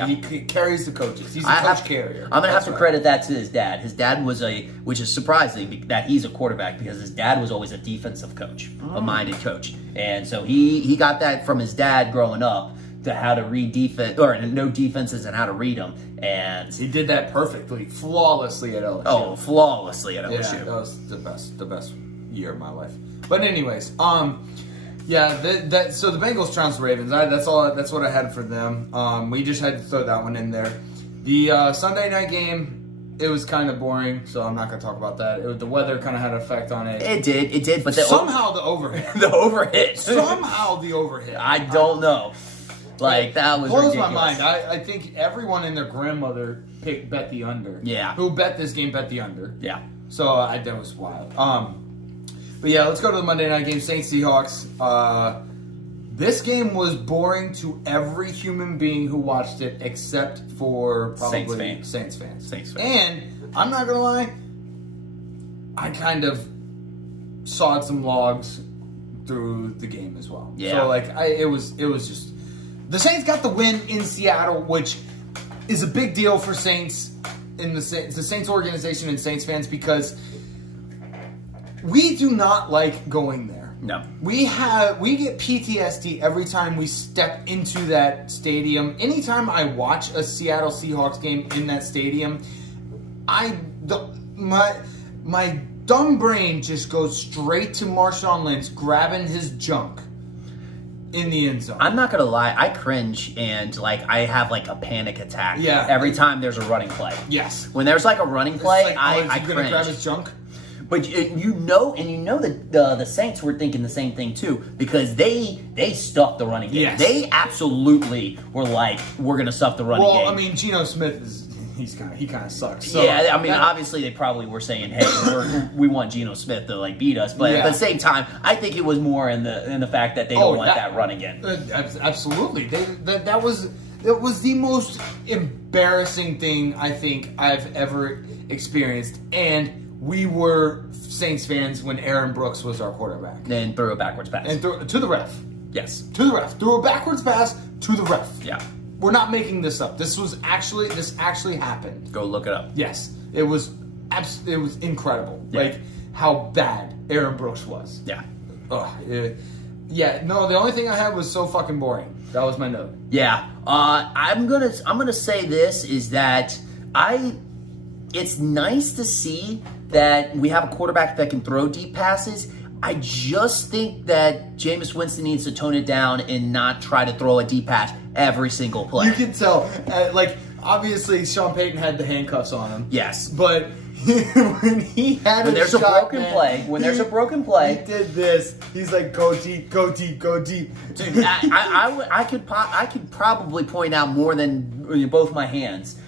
carries the coaches. He's a coach carrier. I'm going to have to credit that to his dad. His dad was which is surprising that he's a quarterback because his dad was always a defensive coach, a minded coach. And so he got that from his dad growing up, to how to read defense or know defenses and how to read them, and he did that perfectly, flawlessly at LSU. Oh, flawlessly at LSU. Yeah, that was the best year of my life. But anyways, so the Bengals trounced the Ravens. That's what I had for them. We just had to throw that one in there. The Sunday night game, it was kind of boring, so I'm not going to talk about that. The weather kind of had an effect on it. It did, but somehow the overhit. Somehow the overhit. I don't know. Like, that was blows ridiculous. my mind. I think everyone and their grandmother bet the under. Yeah. Who bet this game bet the under. Yeah. So that was wild. But yeah, let's go to the Monday night game, Saints Seahawks. This game was boring to every human being who watched it, except for probably Saints fans. And I'm not gonna lie, I kind of sawed some logs through the game as well. Yeah. So like, it was just. The Saints got the win in Seattle, which is a big deal for Saints in the Saints organization and Saints fans because we do not like going there. No. We get PTSD every time we step into that stadium. Anytime I watch a Seattle Seahawks game in that stadium, my dumb brain just goes straight to Marshawn Lynch grabbing his junk in the end zone. I'm not gonna lie, I cringe and I have a panic attack. Yeah. Every time there's a running play. Yes. When there's a running play, I gonna cringe. grab his junk. But you know that the Saints were thinking the same thing too, because they stuffed the running game. Yes. They absolutely were like, we're going to stuff the running game. Well, I mean, Geno Smith he kind of sucks. So yeah, I mean, obviously they probably were saying, "Hey, we want Geno Smith to like beat us," but at the same time, I think it was more in the fact that they don't want that running game. Absolutely, that was the most embarrassing thing I think I've ever experienced, and we were Saints fans when Aaron Brooks was our quarterback. Then threw a backwards pass And to the ref. Yes. To the ref. Threw a backwards pass to the ref. Yeah. We're not making this up. This actually happened. Go look it up. Yes. It was incredible. Yeah. Like how bad Aaron Brooks was. Yeah. Yeah, no, the only thing I had was so fucking boring. That was my note. Yeah. I'm gonna say this is that it's nice to see that we have a quarterback that can throw deep passes. I just think that Jameis Winston needs to tone it down and not try to throw a deep pass every single play. You can tell, obviously Sean Payton had the handcuffs on him. Yes. But when there's a broken play, he did this. He's like, go deep, go deep, go deep. Dude, I could probably point out more than both my hands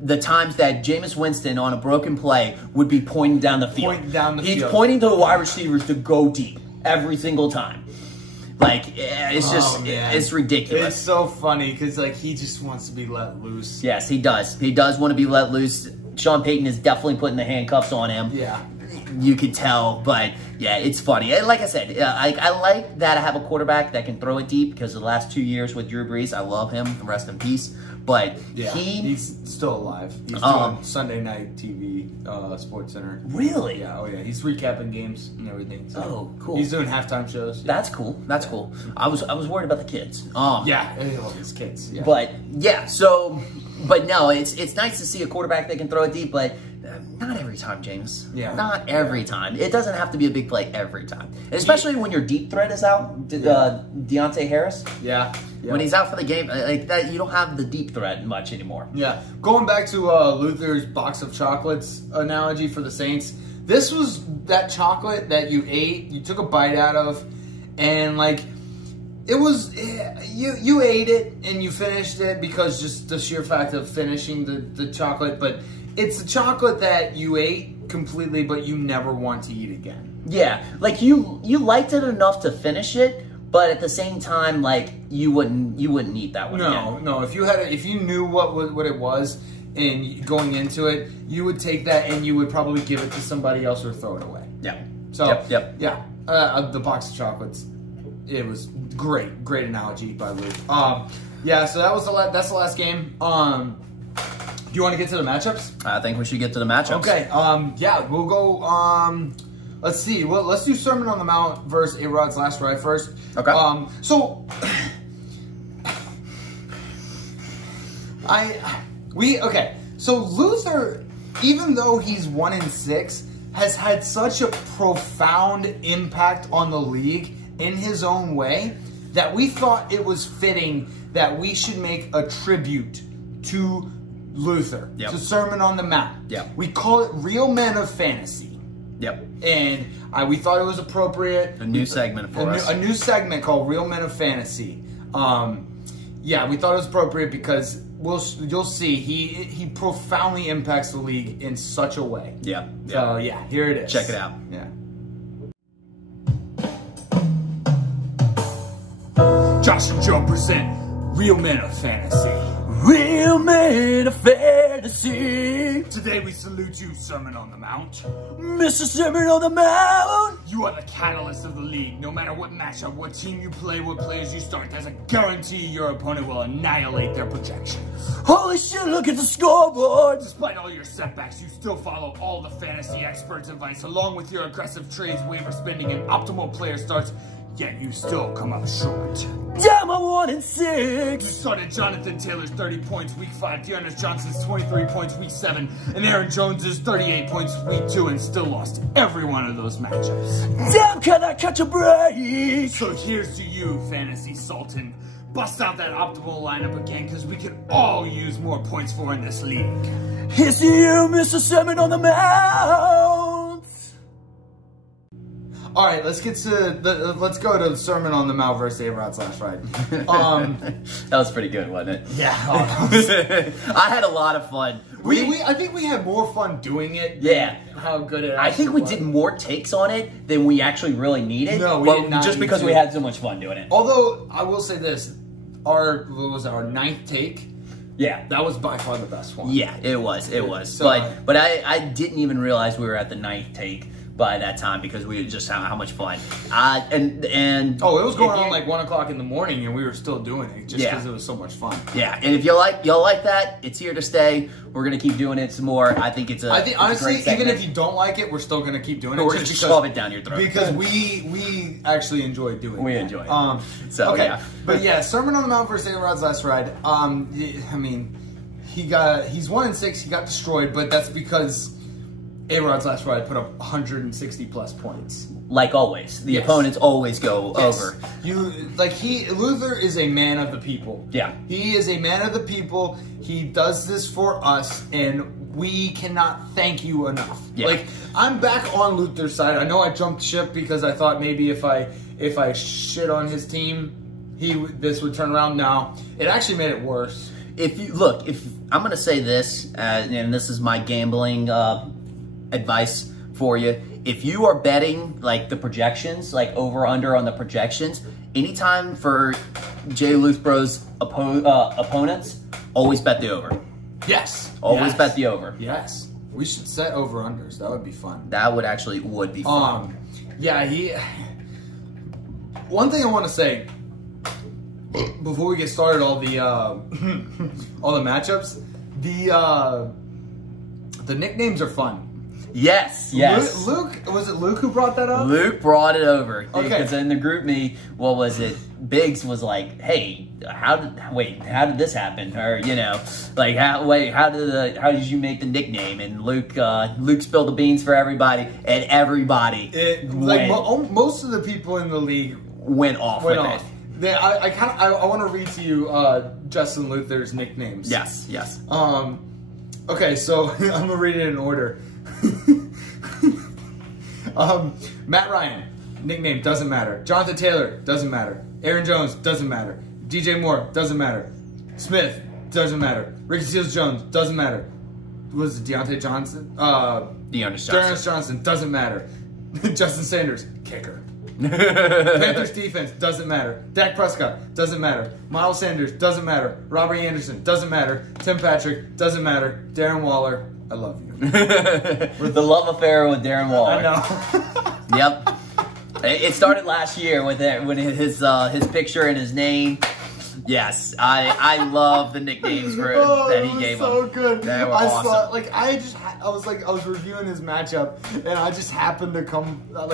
the times that Jameis Winston on a broken play would be pointing down the field. He's pointing to the wide receivers to go deep every single time. Like, it's just, it's ridiculous. It's so funny because, he just wants to be let loose. Yes, he does. He does want to be let loose. Sean Payton is definitely putting the handcuffs on him. Yeah. You could tell, but yeah, it's funny. And like I said, I like that I have a quarterback that can throw it deep because the last 2 years with Drew Brees, I love him. Rest in peace. But yeah, he's still alive. He's doing Sunday night TV, Sports Center. Really? Yeah. Oh yeah. He's recapping games and everything. So oh, cool. He's doing halftime shows. Yeah. That's cool. That's cool. I was worried about the kids. Yeah, I love his kids. Yeah. But yeah, but no, it's nice to see a quarterback that can throw it deep, but not every time, James. Yeah. Not every time. It doesn't have to be a big play every time. And especially when your deep threat is out, Deontay Harris. Yeah. When he's out for the game, like that, you don't have the deep threat much anymore. Yeah. Going back to Luther's box of chocolates analogy for the Saints, this was that chocolate that you ate, you took a bite out of, and it was, you ate it and you finished it because just the sheer fact of finishing the chocolate, but it's the chocolate that you ate completely, but you never want to eat again. Yeah, you liked it enough to finish it, but at the same time, you wouldn't eat that one. No. If you knew what it was and going into it, you would take that and you would probably give it to somebody else or throw it away. Yeah. So yep. Yeah, the box of chocolates. It was great analogy by Luke. Yeah. So that's the last game. Do you want to get to the matchups? I think we should get to the matchups. Okay. Yeah, we'll go. Let's see. Well, let's do Sermon on the Mount versus A-Rod's Last Ride first. Okay. So Luther, even though he's 1-6, has had such a profound impact on the league in his own way that we thought it was fitting that we should make a tribute to Luther, to Sermon on the Mount. Yep. We call it Real Men of Fantasy. Yep. And we thought it was appropriate. A new segment for us. A new segment called Real Men of Fantasy. Yeah, we thought it was appropriate because you'll see he profoundly impacts the league in such a way. Yeah. So yeah, here it is. Check it out. Yeah. Josh and Joe present Real Men of Fantasy. Real Men of Fantasy. Today we salute you, Sermon on the Mount. Mr. Sermon on the Mount. You are the catalyst of the league. No matter what matchup, what team you play, what players you start, there's a guarantee your opponent will annihilate their projections. Holy shit, look at the scoreboard. Despite all your setbacks, you still follow all the fantasy experts' advice, along with your aggressive trades, waiver spending, and optimal player starts, yet you still come up short. Damn, I'm 1-6. You started Jonathan Taylor's 30 points week 5, Dearness Johnson's 23 points week 7, and Aaron Jones's 38 points week 2, and still lost every one of those matchups. Damn, can I catch a break? So here's to you, Fantasy Sultan. Bust out that optimal lineup again, because we can all use more points for in this league. Here's to you, Mr. Sermon on the Mount. All right, let's get to let's go to the Sermon on the Mount versus A-Rod's last ride. That was pretty good, wasn't it? Yeah. I had a lot of fun. I think we had more fun doing it. Yeah. How good it I think we did more takes on it than we actually really needed. No, we did not. Just because we had so much fun doing it. Although, I will say this. What was our 9th take? Yeah. That was by far the best one. Yeah, it was. It was. So, but I didn't even realize we were at the 9th take by that time because we just how much fun. And it was going on like 1 o'clock in the morning, and we were still doing it just because it was so much fun. Yeah, and if y'all like that, it's here to stay. We're gonna keep doing it some more. I think it's honestly, even if you don't like it, we're still gonna keep doing it. We're just shove it down your throat because we actually enjoy doing it. We enjoy it. Okay, yeah. But yeah, Sermon on the Mount versus A-Rod's last ride. I mean, he's 1-6. He got destroyed, but that's because A-Rod's last ride put up 160 plus points. Like always, the opponents always go over. Luther is a man of the people. Yeah, he is a man of the people. He does this for us, and we cannot thank you enough. Yeah. Like, I'm back on Luther's side. I know I jumped ship because I thought maybe if I shit on his team, this would turn around. No, it actually made it worse. If I'm gonna say this, and this is my gambling advice for you. If you are betting like the projections, like over under on the projections, anytime for Jay Luthbro's opponents, always bet the over. Yes. Always bet the over. Yes. We should set over unders. That would be fun. That would be fun. Yeah, one thing I want to say before we get started, all the matchups, the nicknames are fun. Yes. Luke, was it Luke who brought that up? Luke brought it over. Okay. Because in the group me, what was it? Biggs was like, "Hey, how did this happen?" Or like, how did you make the nickname? And Luke spilled the beans for everybody, and everybody most of the people in the league went off with it. I want to read to you Justin Luther's nicknames. Yes. Okay, so I'm gonna read it in order. Matt Ryan, nickname doesn't matter. Jonathan Taylor, doesn't matter. Aaron Jones, doesn't matter. DJ Moore, doesn't matter. Smith, doesn't matter. Ricky Seals-Jones, doesn't matter. Who was it? Deontay Johnson? Deontay Johnson, doesn't matter. Justin Sanders, kicker. Panthers defense, doesn't matter. Dak Prescott, doesn't matter. Miles Sanders, doesn't matter. Robert Anderson, doesn't matter. Tim Patrick, doesn't matter. Darren Waller, I love you. With the love affair with Darren Waller. I know. Yep. It started last year with his picture and his name. Yes, I love the nicknames that he gave him. So good. They were awesome. I was reviewing his matchup, and I just happened to come. I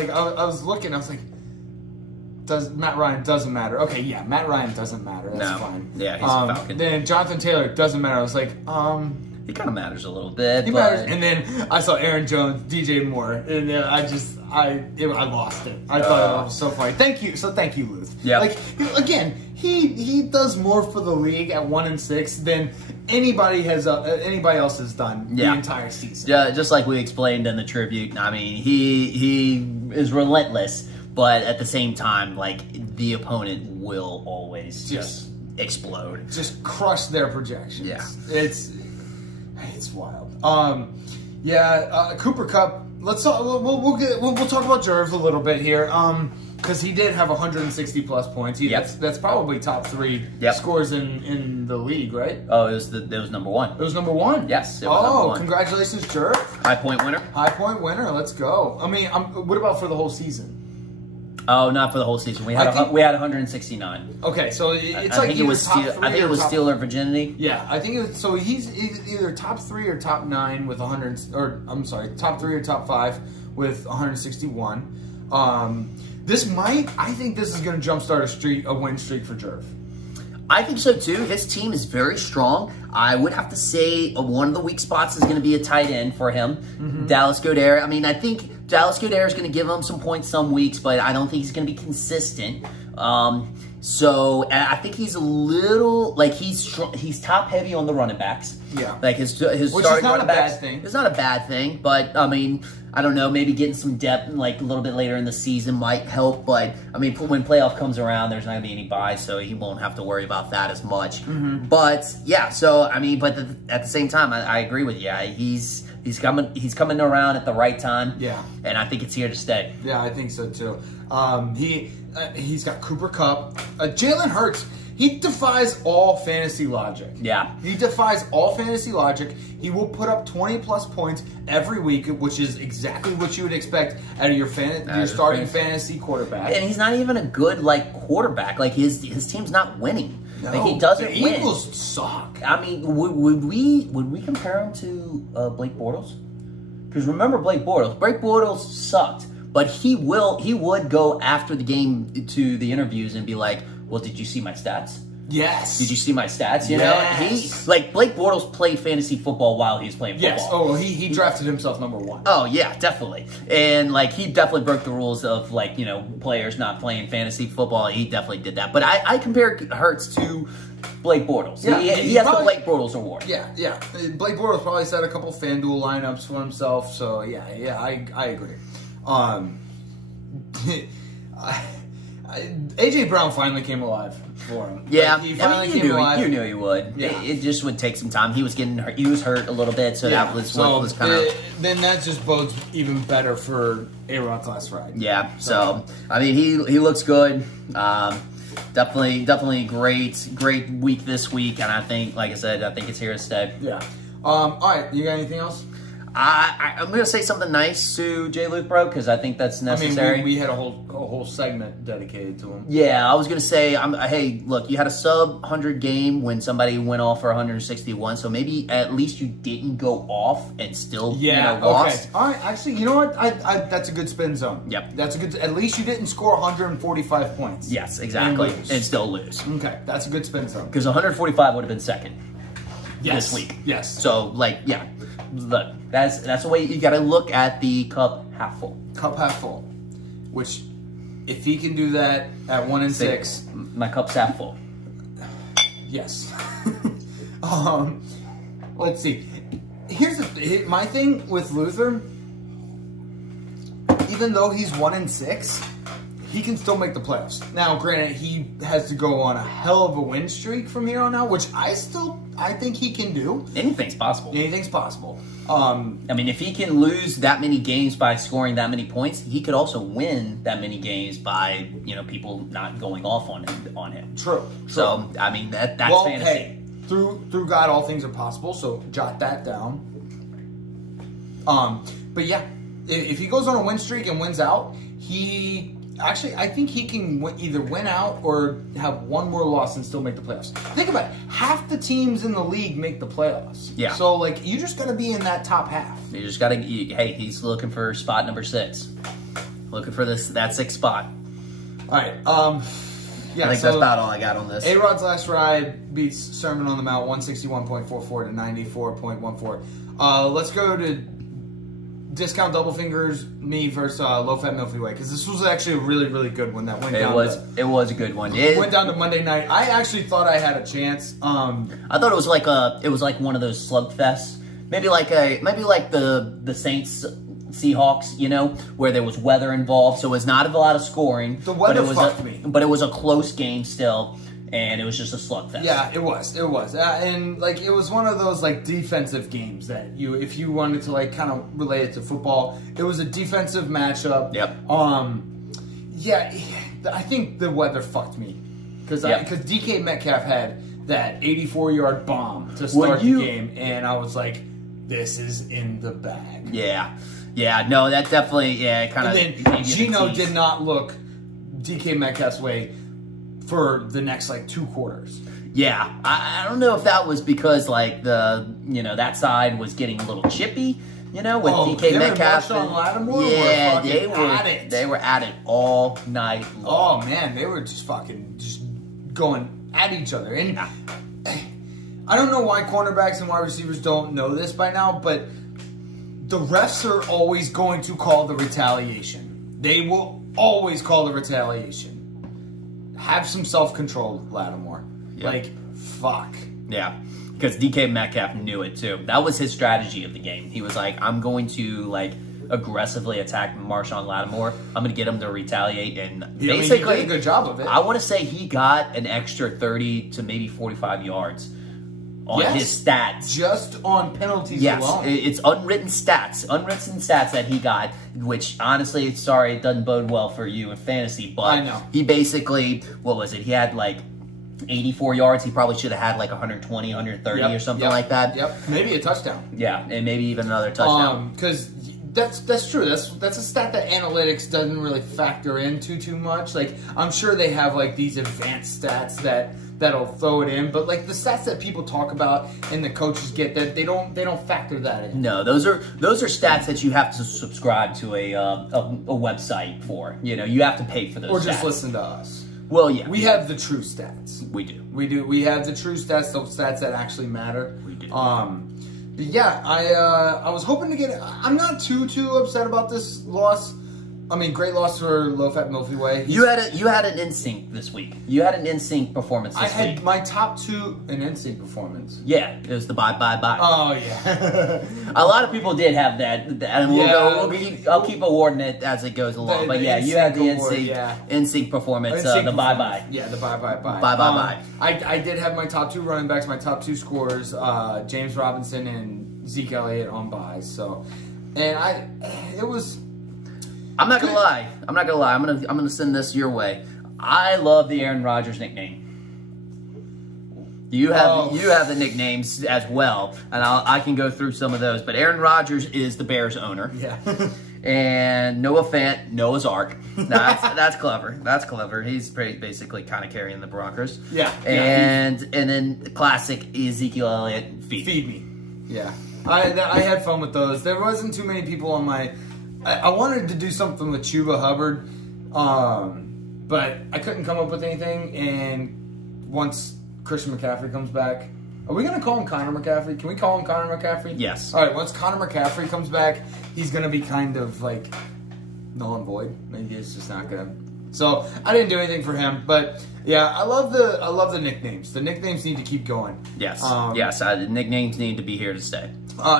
was looking. I was like, Matt Ryan doesn't matter? Okay, yeah, Matt Ryan doesn't matter. That's fine. Yeah, he's a Falcon. Then Jonathan Taylor doesn't matter. I was like, he kind of matters a little bit. He matters. And then I saw Aaron Jones, DJ Moore, and I lost it. I thought it was so funny. Thank you. So thank you, Luth. Yeah. Like, again, he does more for the league at 1-6 than anybody else has done the entire season. Yeah, just like we explained in the tribute. I mean, he is relentless, but at the same time, like, the opponent will always just explode, just crush their projections. Yeah, it's wild. Cooper Kupp. Let's talk. We'll talk about Jerv a little bit here. Because he did have 160 plus points. That's probably top 3 scores in the league, right? Oh, it was number 1. It was number 1. Yes. It was number 1. Congratulations, Jerv. High point winner. High point winner. Let's go. I mean, what about for the whole season? Oh, not for the whole season. We had 169. Okay, so it's I think it was Steeler virginity. Yeah, I think it was, so. He's either top 3 or top 9 with 100. Or I'm sorry, top 3 or top 5 with 161. I think this is going to jumpstart a win streak for Jerv. I think so too. His team is very strong. I would have to say one of the weak spots is going to be a tight end for him. Mm-hmm. Dallas Goedert. I mean, I think Dallas Goedert is going to give him some points some weeks, but I don't think he's going to be consistent. So I think he's a little he's top heavy on the running backs. Yeah, like his which starting is not running a backs. bad thing. It's not a bad thing, but I mean, I don't know, maybe getting some depth like a little bit later in the season might help. But I mean, when playoff comes around, there's not gonna be any buys, so he won't have to worry about that as much. But yeah, so I mean, but at the same time, I agree with you. He's coming around at the right time. Yeah, and I think it's here to stay. Yeah, I think so too. He's got Cooper Kupp, Jalen Hurts. He defies all fantasy logic. Yeah. He defies all fantasy logic. He will put up 20-plus points every week, which is exactly what you would expect out of your starting fantasy quarterback. And he's not even a good, like, quarterback. Like, his team's not winning. No, like, he doesn't the win. Eagles suck. I mean, would we compare him to Blake Bortles? Because remember Blake Bortles. Blake Bortles sucked. But he would go after the game to the interviews and be like, well, did you see my stats? Yes. Did you see my stats? You know, like Blake Bortles played fantasy football while he was playing football. Yes. Oh, he drafted himself #1. Oh yeah, definitely. And like he definitely broke the rules of like, you know, players not playing fantasy football. He definitely did that. But I compare Hurts to Blake Bortles. Yeah, he has the Blake Bortles award. Yeah. Blake Bortles probably set a couple FanDuel lineups for himself. So yeah, I agree. AJ Brown finally came alive for him. Yeah, he finally came alive. You knew he would. Yeah. It just would take some time. He was getting hurt. He was hurt a little bit, so that was what was kind of. Then that just bodes even better for A-Rod's last ride. Yeah. So I mean, he looks good. Definitely great week this week, and I think, like I said, I think it's here to stay. Yeah. All right. You got anything else? I'm going to say something nice to Jay Luke, bro, because I think that's necessary. I mean, we had a whole segment dedicated to him. Yeah, I was going to say, hey, look, you had a sub-100 game when somebody went off for 161, so maybe at least you didn't go off and still lost. Okay. All right, actually, you know what? That's a good spin zone. Yep. That's a good. At least you didn't score 145 points. Yes, exactly, and still lose. Okay, that's a good spin zone. Because 145 would have been second. Yes. This week. Yes. So, like, yeah. Look, that's the way you got to look at the cup half full. Cup half full. Which, if he can do that at 1-6. My cup's half full. Yes. Let's see. Here's my thing with Luther. Even though he's 1-6, he can still make the playoffs. Now, granted, he has to go on a hell of a win streak from here on out, which I think he can do. Anything's possible. Anything's possible. I mean, if he can lose that many games by scoring that many points, he could also win that many games by, you know, people not going off on him. True. So, I mean, that's fantasy. Hey, through God, all things are possible. So jot that down. But yeah, if he goes on a win streak and wins out, I think he can either win out or have one more loss and still make the playoffs. Think about it. Half the teams in the league make the playoffs. Yeah. So, like, you just got to be in that top half. You just got to, hey, he's looking for spot number 6. Looking for that 6th spot. All right. Yeah, I think that's about all I got on this. A-Rod's last ride beats Sermon on the Mount 161.44 to 94.14. Let's go to Discount Double Fingers, me versus Low Fat Milky Way, because this was actually a really, really good one that went down. It was a good one. It went down to Monday night. I actually thought I had a chance. I thought it was like one of those slugfests. Maybe like the Saints Seahawks, you know, where there was weather involved, so it was not a lot of scoring. The weather fucked me. But it was a close game still. And it was just a slugfest. Yeah, it was. And, like, it was one of those, like, defensive games that if you wanted to, like, kind of relate it to football, it was a defensive matchup. Yep. Yeah, I think the weather fucked me. Because DK Metcalf had that 84-yard bomb to start the game, and I was like, this is in the bag. Yeah. Yeah, no, that definitely, kind of... And then Geno did not look DK Metcalf's way for the next, like, 2 quarters. Yeah, I don't know if that was because, like, that side was getting a little chippy, you know, with DK Metcalf. And Lattimore they were at it all night long. Oh, man, they were just going at each other. And I don't know why cornerbacks and wide receivers don't know this by now, but the refs are always going to call the retaliation. They will always call the retaliation. Have some self-control, Lattimore. Yep. Like, fuck. Yeah, because DK Metcalf knew it, too. That was his strategy of the game. He was like, I'm going to, like, aggressively attack Marshawn Lattimore. I'm going to get him to retaliate, and basically, he did a good job of it. I want to say he got an extra 30 to maybe 45 yards on his stats. Just on penalties alone. It's unwritten stats that he got, which honestly, sorry, it doesn't bode well for you in fantasy, but I know. He basically, what was it? He had like 84 yards. He probably should have had like 120, 130 or something like that. Yep, maybe a touchdown. Yeah, and maybe even another touchdown. Because that's true. That's a stat that analytics doesn't really factor into too much. Like, I'm sure they have like these advanced stats that'll throw it in, but like the stats that people talk about and the coaches get, that they don't factor that in. No, those are stats that you have to subscribe to a website for. You know, you have to pay for those. Or just stats. listen to us. Well, yeah, we have the true stats. We do. We have the true stats, those stats that actually matter. We do. But yeah, I was hoping to get. I'm not too upset about this loss. I mean, great loss for Low Fat Milky Way. You had an instinct this week. You had an instinct performance this week. I had my top two an instinct performance. Yeah, it was the bye. Oh yeah. A lot of people did have that, and I'll keep awarding it as it goes along. But yeah, you had the instinct performance, the bye. Yeah, the bye. Bye. I did have my top two running backs, my top two scorers, James Robinson and Zeke Elliott on buys. So, and it was. I'm not gonna lie. I'm gonna send this your way. I love the Aaron Rodgers nickname. You have the nicknames as well, and I can go through some of those. But Aaron Rodgers is the Bears owner. Yeah. And Noah Fant, Noah's Ark. That's clever. That's clever. He's basically kind of carrying the Broncos. Yeah. And then classic Ezekiel Elliott, feed me. Yeah. I had fun with those. There wasn't too many people on my. I wanted to do something with Chuba Hubbard, but I couldn't come up with anything. And once Christian McCaffrey comes back, are we going to call him Connor McCaffrey? Can we call him Connor McCaffrey? Yes. All right, once Connor McCaffrey comes back, he's going to be kind of like null and void. Maybe it's just not going to. So I didn't do anything for him, but yeah, I love the nicknames. The nicknames need to keep going. Yes, the nicknames need to be here to stay.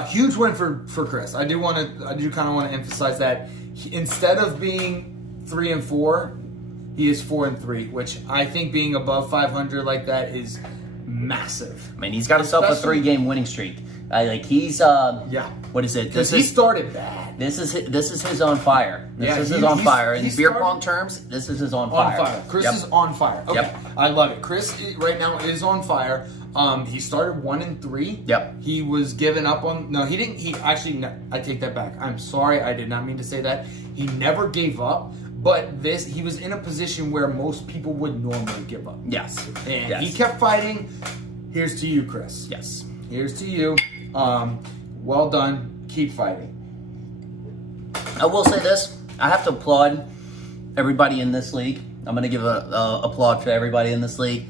Huge win for Chris. I do kind of want to emphasize that instead of being 3-4, he is 4-3, which I think being above 500 like that is massive. I mean, he's got himself a 3-game winning streak. He's what is it? Because he started bad. This is his on fire. This is his on fire. In beer pong terms, this is his on fire. Chris is on fire. Okay. Yep. I love it. Chris right now is on fire. He started 1-3. Yep. He was given up on. No, he didn't. He actually. No, I take that back. I'm sorry. I did not mean to say that. He never gave up. But he was in a position where most people would normally give up. Yes. And he kept fighting. Here's to you, Chris. Yes. Here's to you. Well done. Keep fighting. I will say this. I have to applaud everybody in this league. I'm going to give a applaud to everybody in this league.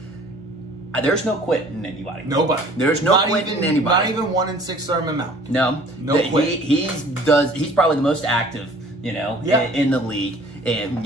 There's no quitting anybody. Nobody. There's no quitting anybody. Not even 1-6 start him out. No quit. He's probably the most active, in the league. And,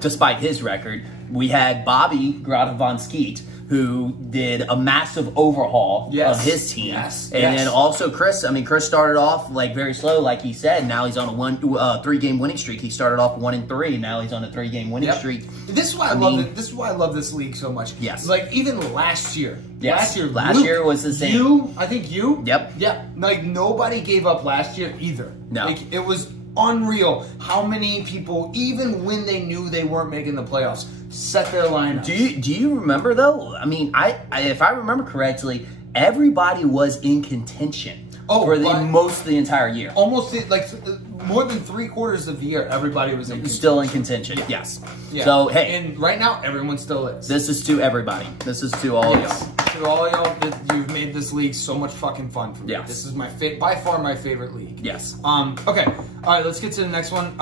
despite his record, we had Bobby Grotovon-Skeet, who did a massive overhaul of his team. Yes. And then also Chris. I mean, Chris started off very slow, like he said. Now he's on a 3-game winning streak. He started off 1-3. Now he's on a 3-game winning streak. This is why I love it. This is why I love this league so much. Yes. Like even last year. Yes. Last Luke, year was the same. I think you. Yep. Yeah. Like nobody gave up last year either. No. Like it was unreal how many people, even when they knew they weren't making the playoffs, set their lineup. Do you remember though? I mean, if I remember correctly, everybody was in contention for most of the entire year. Almost more than 3/4 of the year, everybody was still in contention. Yes. Yeah. So hey, and right now everyone still is. This is to everybody. This is to all y'all. To all y'all, you've made this league so much fucking fun for me. Yes. This is by far my favorite league. Yes. Okay. All right. Let's get to the next one.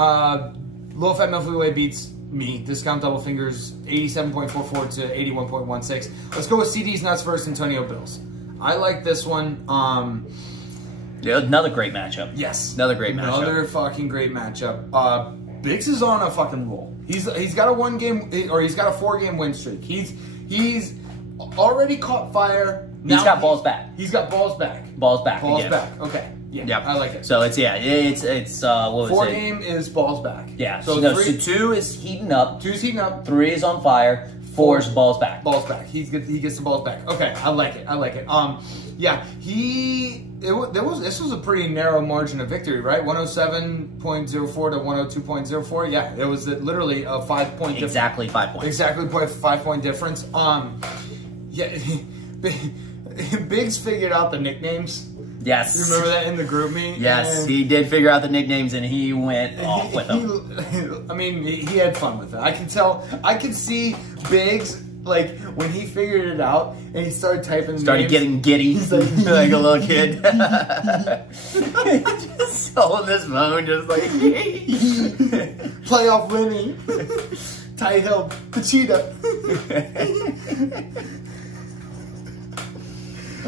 Low Fat Milky Way beats me. Discount double fingers 87.44 to 81.16. Let's go with CD's nuts versus Antonio Bills. I like this one. Another great matchup. Yes. Another great matchup. Another fucking great matchup. Biggs is on a fucking roll. He's got a 4-game win streak. He's already caught fire. He's got balls back. He's got balls back. Balls back. Balls again. back. Okay. Yeah, Yep. I like it. So it's what was 4 it? game is balls back. Yeah. So, So 2 is heating up. 2's heating up. 3 is on fire. 4 is balls back. Balls back. He gets the balls back. Okay, I like it. Yeah, this was a pretty narrow margin of victory, right? 107.04 to 102.04. Yeah, it was literally a 5-point difference. Exactly 5 points. Exactly 5-point difference. Yeah, Biggs figured out the nicknames. Yes. You remember that in the group meet? Yes, he did figure out the nicknames and he went off with them. I mean, he had fun with it. I could see Biggs, like, when he figured it out and he started typing Started getting giddy like a little kid. Just holding his phone, just like... Playoff Lenny. Ty Hill. Pachita.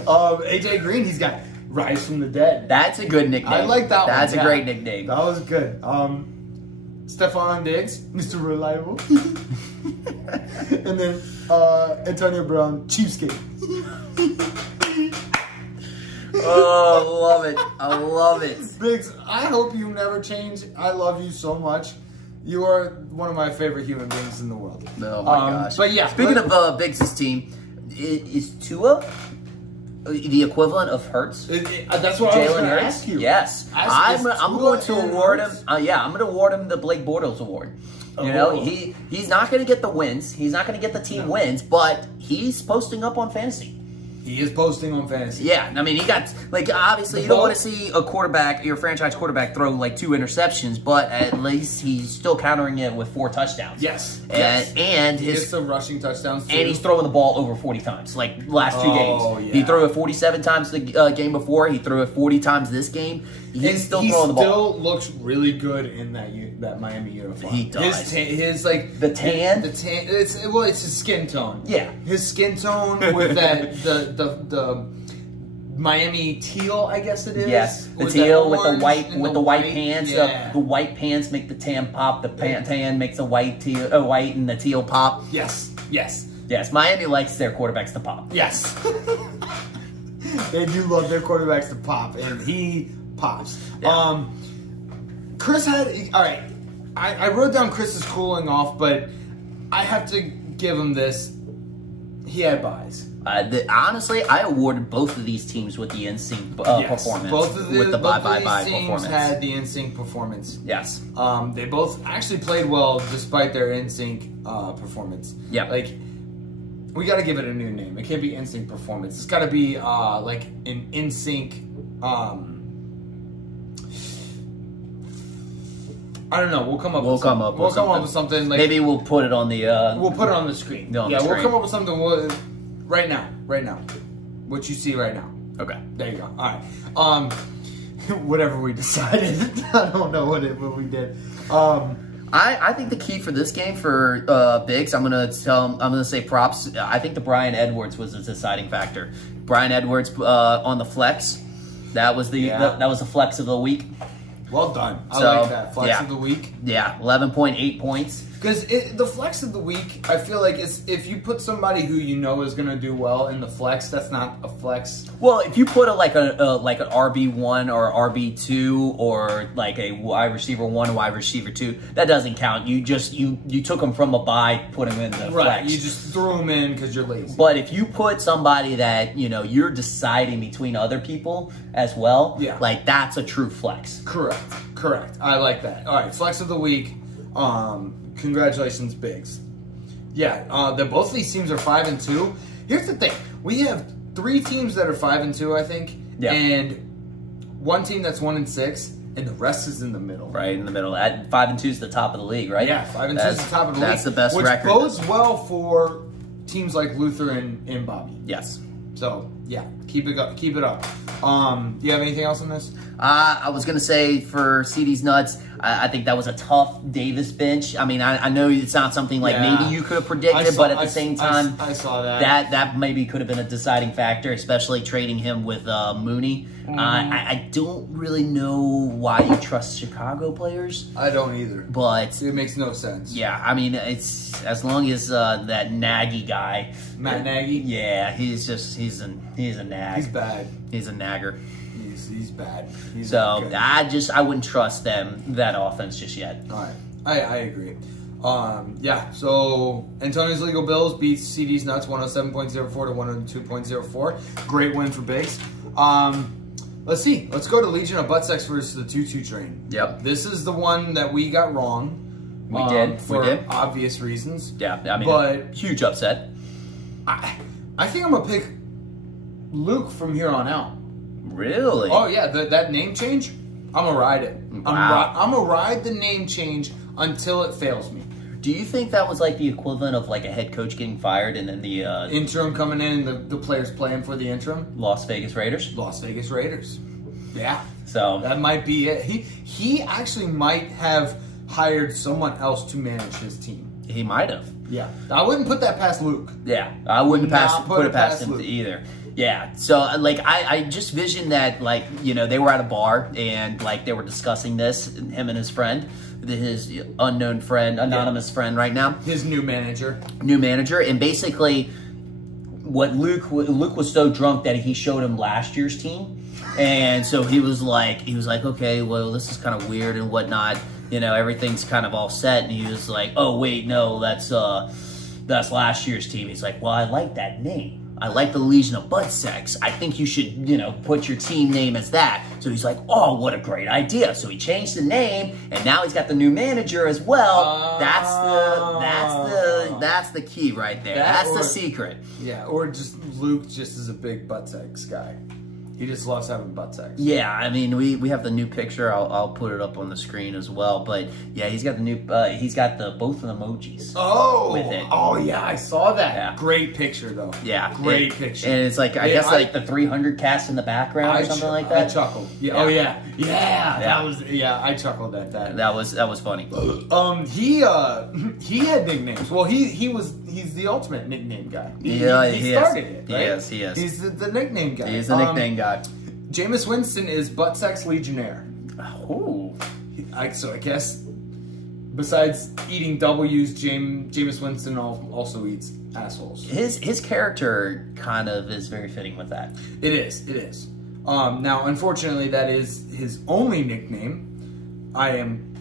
AJ Green, he's got Rise from the Dead. That's a good nickname. I like that one. That's a great nickname. That was good. Stephon Diggs, Mr. Reliable. And then Antonio Brown, Cheapskate. Oh, I love it. I love it. Biggs, I hope you never change. I love you so much. You are one of my favorite human beings in the world. Oh my gosh. But yeah. Speaking of Biggs' team, is Tua the equivalent of Hurts? That's what I was going to ask you. Yes. I'm going to award him. I'm going to award him the Blake Bortles Award. You know, he's not going to get the wins. He's not going to get the team wins, but he's posting up on fantasy. He is posting on fantasy. Yeah, I mean, he got, like, obviously you don't want to see a quarterback, your franchise quarterback, throw, like, 2 interceptions, but at least he's still countering it with 4 touchdowns. Yes. And he gets some rushing touchdowns, too. And he's throwing the ball over 40 times, like, last 2 games. Yeah. He threw it 47 times the game before. He threw it 40 times this game. He's still throwing the ball. He still looks really good in that Miami uniform. He does. His like the tan. It's his skin tone. Yeah, his skin tone with that the Miami teal, I guess it is. Yes, the teal with the white pants. Yeah. The white pants make the tan pop. The tan makes the white and the teal pop. Yes. Miami likes their quarterbacks to pop. Yes. They do love their quarterbacks to pop, and he pops. Yeah. Chris had, all right, I wrote down Chris is cooling off, but I have to give him this. He had buys. Honestly, I awarded both of these teams with the NSYNC performance. Both of with the bye performance. Teams had the NSYNC performance. Yes. They both actually played well despite their NSYNC performance. Yeah. Like, we got to give it a new name. It can't be NSYNC performance. It's got to be like an NSYNC. I don't know. We'll come up with something. Like, maybe we'll put it on the. We'll put it on the screen. We'll come up with something right now. What you see right now. Okay. There you go. All right. Whatever we decided. I don't know what we did. I think the key for this game for Biggs, I'm gonna say props. I think the Bryan Edwards was a deciding factor. Bryan Edwards on the flex. That was the flex of the week. Well done. I like that. Flex of the week. Yeah, 11.8 points. Because the flex of the week, I feel like if you put somebody who you know is going to do well in the flex, that's not a flex. Well, if you put like an RB1 or RB2 or like a wide receiver 1, wide receiver 2, that doesn't count. You just you took them from a bye, put them in the flex. You just threw them in because you're lazy. But if you put somebody that you're deciding between other people as well, like that's a true flex. Correct. I like that. All right, flex of the week. Congratulations, Biggs. Yeah, both of these teams are 5-2. Here's the thing: we have 3 teams that are 5-2, I think, and 1 team that's 1-6, and the rest is in the middle. Right in the middle. At 5-2 is the top of the league, right? Yeah, 5-2 is the top of the league. That's the best record. Which bodes well for teams like Luther and Bobby. Yes. So yeah, keep it up. Do you have anything else on this? I was going to say for CD's nuts, I think that was a tough Davis bench. I mean, I know it's not something like maybe you could have predicted, but at the same time, I saw that. That maybe could have been a deciding factor, especially trading him with Mooney. I don't really know why you trust Chicago players. I don't either. But it makes no sense. Yeah, I mean, it's as long as that Nagy guy, Matt Nagy. Yeah, he's a nag. He's bad. He's a nagger. he's bad. He's So I wouldn't trust that offense just yet. All right, I agree. Yeah. So Antonio's Legal Bills beats CD's Nuts 107.04 to 102.04. Great win for Biggs. Let's see. Let's go to Legion of Butt Sex versus the 2-2 Train. Yep. This is the one that we got wrong. We did. For obvious reasons. Yeah. I mean, but huge upset. I think I'm gonna pick Luke from here on out. Really? Oh yeah, that name change. I'm gonna ride it. Wow. I'm gonna ride the name change until it fails me. Do you think that was like the equivalent of like a head coach getting fired and then the interim coming in and the players playing for the interim? Las Vegas Raiders? Las Vegas Raiders. Yeah. So that might be it. He actually might have hired someone else to manage his team. He might have. Yeah. I wouldn't put that past Luke. Yeah. I wouldn't put it past him either. Yeah, so like I just visioned that, like, you know, they were at a bar and like they were discussing this, him and his friend, his unknown friend, anonymous friend right now, his new manager, and basically what Luke was so drunk that he showed him last year's team, and so he was like, okay, well, this is kind of weird and whatnot, you know, everything's kind of all set, and he was like, oh wait, no, that's last year's team. He's like, well, I like that name. I like the Legion of Butt Sex. I think you should, you know, put your team name as that. So he's like, oh, what a great idea. So he changed the name, and now he's got the new manager as well. That's the key right there. That's the secret. Yeah, or just Luke just is a big butt sex guy. He just loves having butt sex. Yeah, I mean, we have the new picture. I'll put it up on the screen as well. But yeah, he's got the new. He's got both of the emojis. Oh, with it. Oh yeah, I saw that. Yeah. Great picture though. Yeah, great picture. And it's like I guess like the 300 cast in the background or something like that. I chuckled. Yeah. Oh yeah. That was I chuckled at that. That was funny. He had nicknames. Well, he's the ultimate nickname guy. He started it. Right? He is. He's the nickname guy. He's the nickname guy. Jameis Winston is butt sex legionnaire. Oh. So I guess besides eating W's, Jameis Winston also eats assholes. His character kind of is very fitting with that. It is. Now, unfortunately, that is his only nickname. I am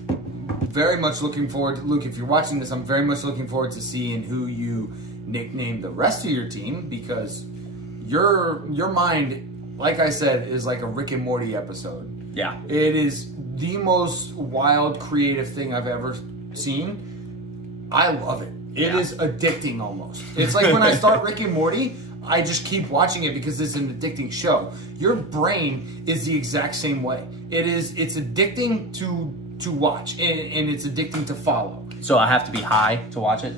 very much looking forward, Luke, if you're watching this, I'm very much looking forward to seeing who you nickname the rest of your team, because your mind, like I said, is like a Rick and Morty episode. Yeah. It is the most wild, creative thing I've ever seen. I love it. It is addicting almost. It's like when I start Rick and Morty, I just keep watching it because it's an addicting show. Your brain is the exact same way. It's addicting to watch, and it's addicting to follow. So I have to be high to watch it?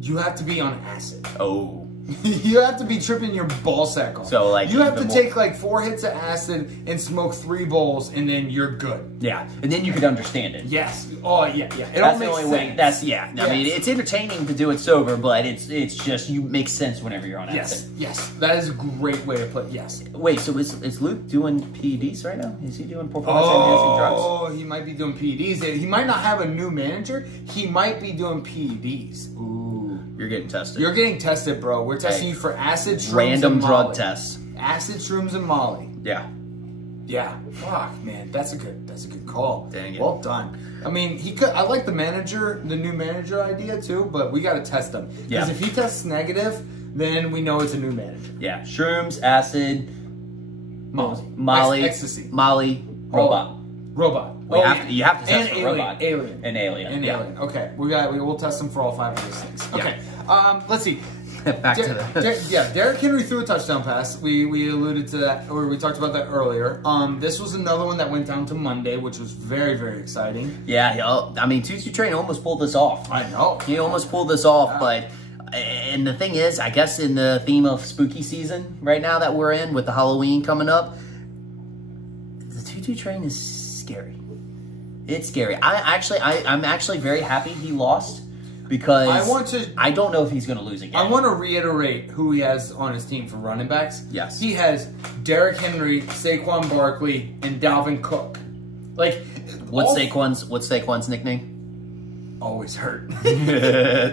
You have to be on acid. Oh. You have to be tripping your ball sack off. So like you have to take like 4 hits of acid and smoke 3 bowls, and then you're good. Yeah, and then you could understand it. Yes. Oh yeah. That's the only way. That's I mean, it's entertaining to do it sober, but it's just you make sense whenever you're on acid. Yes. That is a great way to put it. Yes. Wait, so is Luke doing PEDs right now? Is he doing performance-enhancing drugs? Oh, he might be doing PEDs. He might not have a new manager. He might be doing PEDs. Ooh. You're getting tested. You're getting tested, bro. We're testing you for acid, shrooms, random and drug Molly. tests. Acid, shrooms, and Molly. Yeah. Yeah. Fuck, man. That's a good call. Dang it. Well done. I mean, I like the new manager idea too, but we got to test him. Because if he tests negative, then we know it's a new manager. Yeah. Shrooms, acid, Molly, ecstasy, Molly, robot. Robot. You have to test for robot. Alien. Alien. Okay. We'll test them for all 5 of those things. Okay. Let's see. Back to the... Derrick Henry threw a touchdown pass. We alluded to that, or we talked about that earlier. This was another one that went down to Monday, which was very, very exciting. Yeah, I mean, 2-2 Train almost pulled this off. I know. He almost pulled this off, but... And the thing is, I guess in the theme of spooky season right now that we're in, with the Halloween coming up, the 2-2 Train is scary. It's scary. I'm actually very happy he lost, because I don't know if he's going to lose again. I want to reiterate who he has on his team for running backs. Yes. He has Derrick Henry, Saquon Barkley, and Dalvin Cook. Like, what's Saquon's nickname? Always hurt.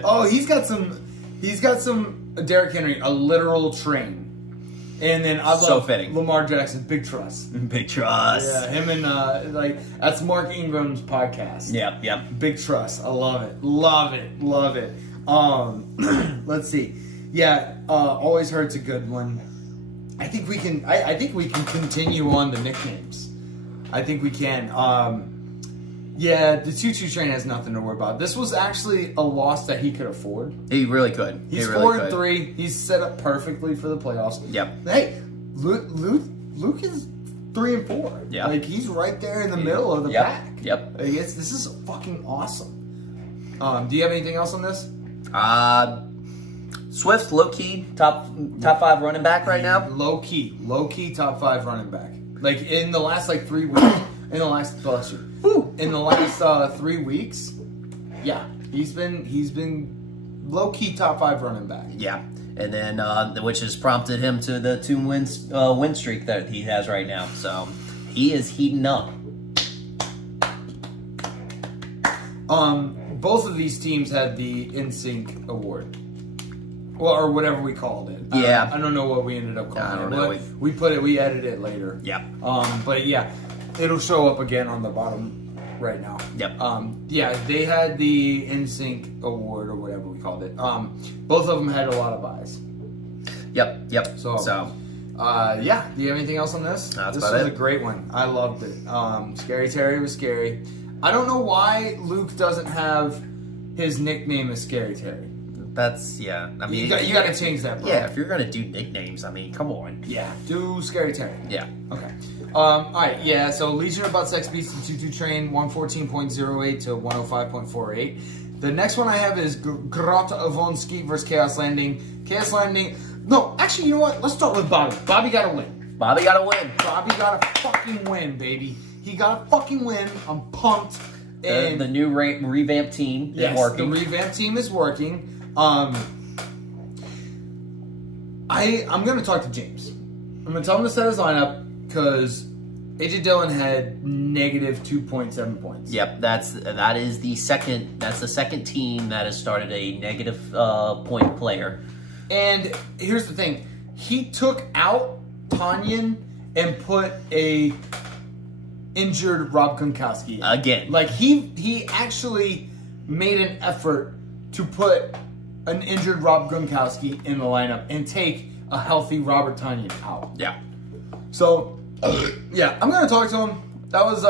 Oh, he's got some Derrick Henry, a literal train. And then I So love fitting. Lamar Jackson, Big Trust. Big Trust. Yeah, him and that's Mark Ingram's podcast. Yep. Big Trust. I love it. Love it. Let's see. Yeah, Always Hurt's a good one. I think we can continue on the nicknames. I think we can. Yeah, the Choo-Choo Train has nothing to worry about. This was actually a loss that he could afford. He really could. He's he really 4-3. He's set up perfectly for the playoffs. Yep. Hey, Luke is 3-4. Yeah. Like he's right there in the middle of the pack. Yep. Like, this is fucking awesome. Do you have anything else on this? Swift, low key, top 5 running back right now. Low key top 5 running back. Like in the last 3 weeks. In the last 3 weeks, yeah, he's been low key top 5 running back. Yeah, and then which has prompted him to the 2 win streak that he has right now. So he is heating up. Both of these teams had the NSYNC award. Well, or whatever we called it. Yeah. I don't know what we ended up calling it. I don't know. We edited it later. Yep. But yeah, it'll show up again on the bottom right now. Yep. Yeah, they had the NSYNC award or whatever we called it. Both of them had a lot of buys. Yep. So yeah. Do you have anything else on this? That's this about was it. a great one. I loved it. Scary Terry was scary. I don't know why Luke doesn't have his nickname as Scary Terry. That's I mean, You got to change that, bro. Yeah, if you're gonna do nicknames, I mean, come on. Yeah, do Scary Terry. Yeah. Okay. All right, yeah, so Legion of Butt Sex Beast and Choo-Choo Train, 114.08 to 105.48. The next one I have is Grota von Skeet versus Chaos Landing. Chaos Landing... No, actually, you know what? Let's start with Bobby. Bobby got to win. Bobby got to win. Bobby got to fucking win, baby. He got to fucking win. I'm pumped. And The new revamped team is working. The revamped team is working. I'm going to talk to James. I'm going to tell him to set his lineup because AJ Dillon had negative 2.7 points. Yep, that's the second team that has started a negative point player. And here's the thing. He took out Tanyan and put a injured Rob Gronkowski in. Again. Like he actually made an effort to put an injured Rob Gronkowski in the lineup and take a healthy Robert Tanyan out. Yeah. So, yeah, I'm going to talk to him. That was,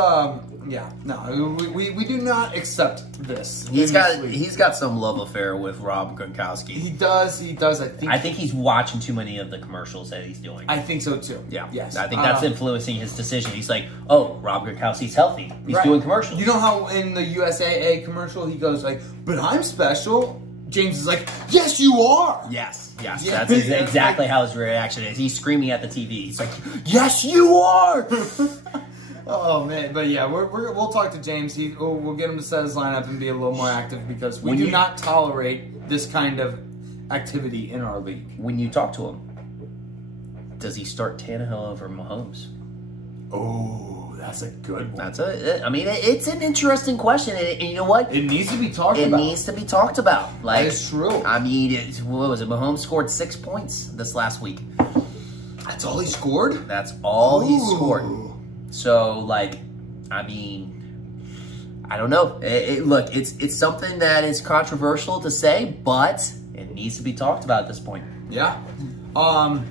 we do not accept this. He's got some love affair with Rob Gronkowski. He does, I think he's watching too many of the commercials that he's doing. I think so too. Yeah. Yes. I think that's influencing his decision. He's like, oh, Rob Gronkowski's healthy. He's doing commercials. You know how in the USAA commercial he goes like, but I'm special? James is like, yes, you are. Yes. Yeah. That's exactly how his reaction is. He's screaming at the TV. He's like, yes, you are. Oh man, but yeah, we'll talk to James. We'll get him to set his lineup and be a little more active because we do not tolerate this kind of activity in our league. When you talk to him, does he start Tannehill over Mahomes? Oh, that's a good one. It's an interesting question, and you know what? It needs to be talked about. It needs to be talked about. Like, that is true. I mean, what was it? Mahomes scored 6 points this last week. That's all he scored? That's all he scored. So, like, I mean, I don't know. Look, it's something that is controversial to say, but it needs to be talked about at this point. Yeah. Bobby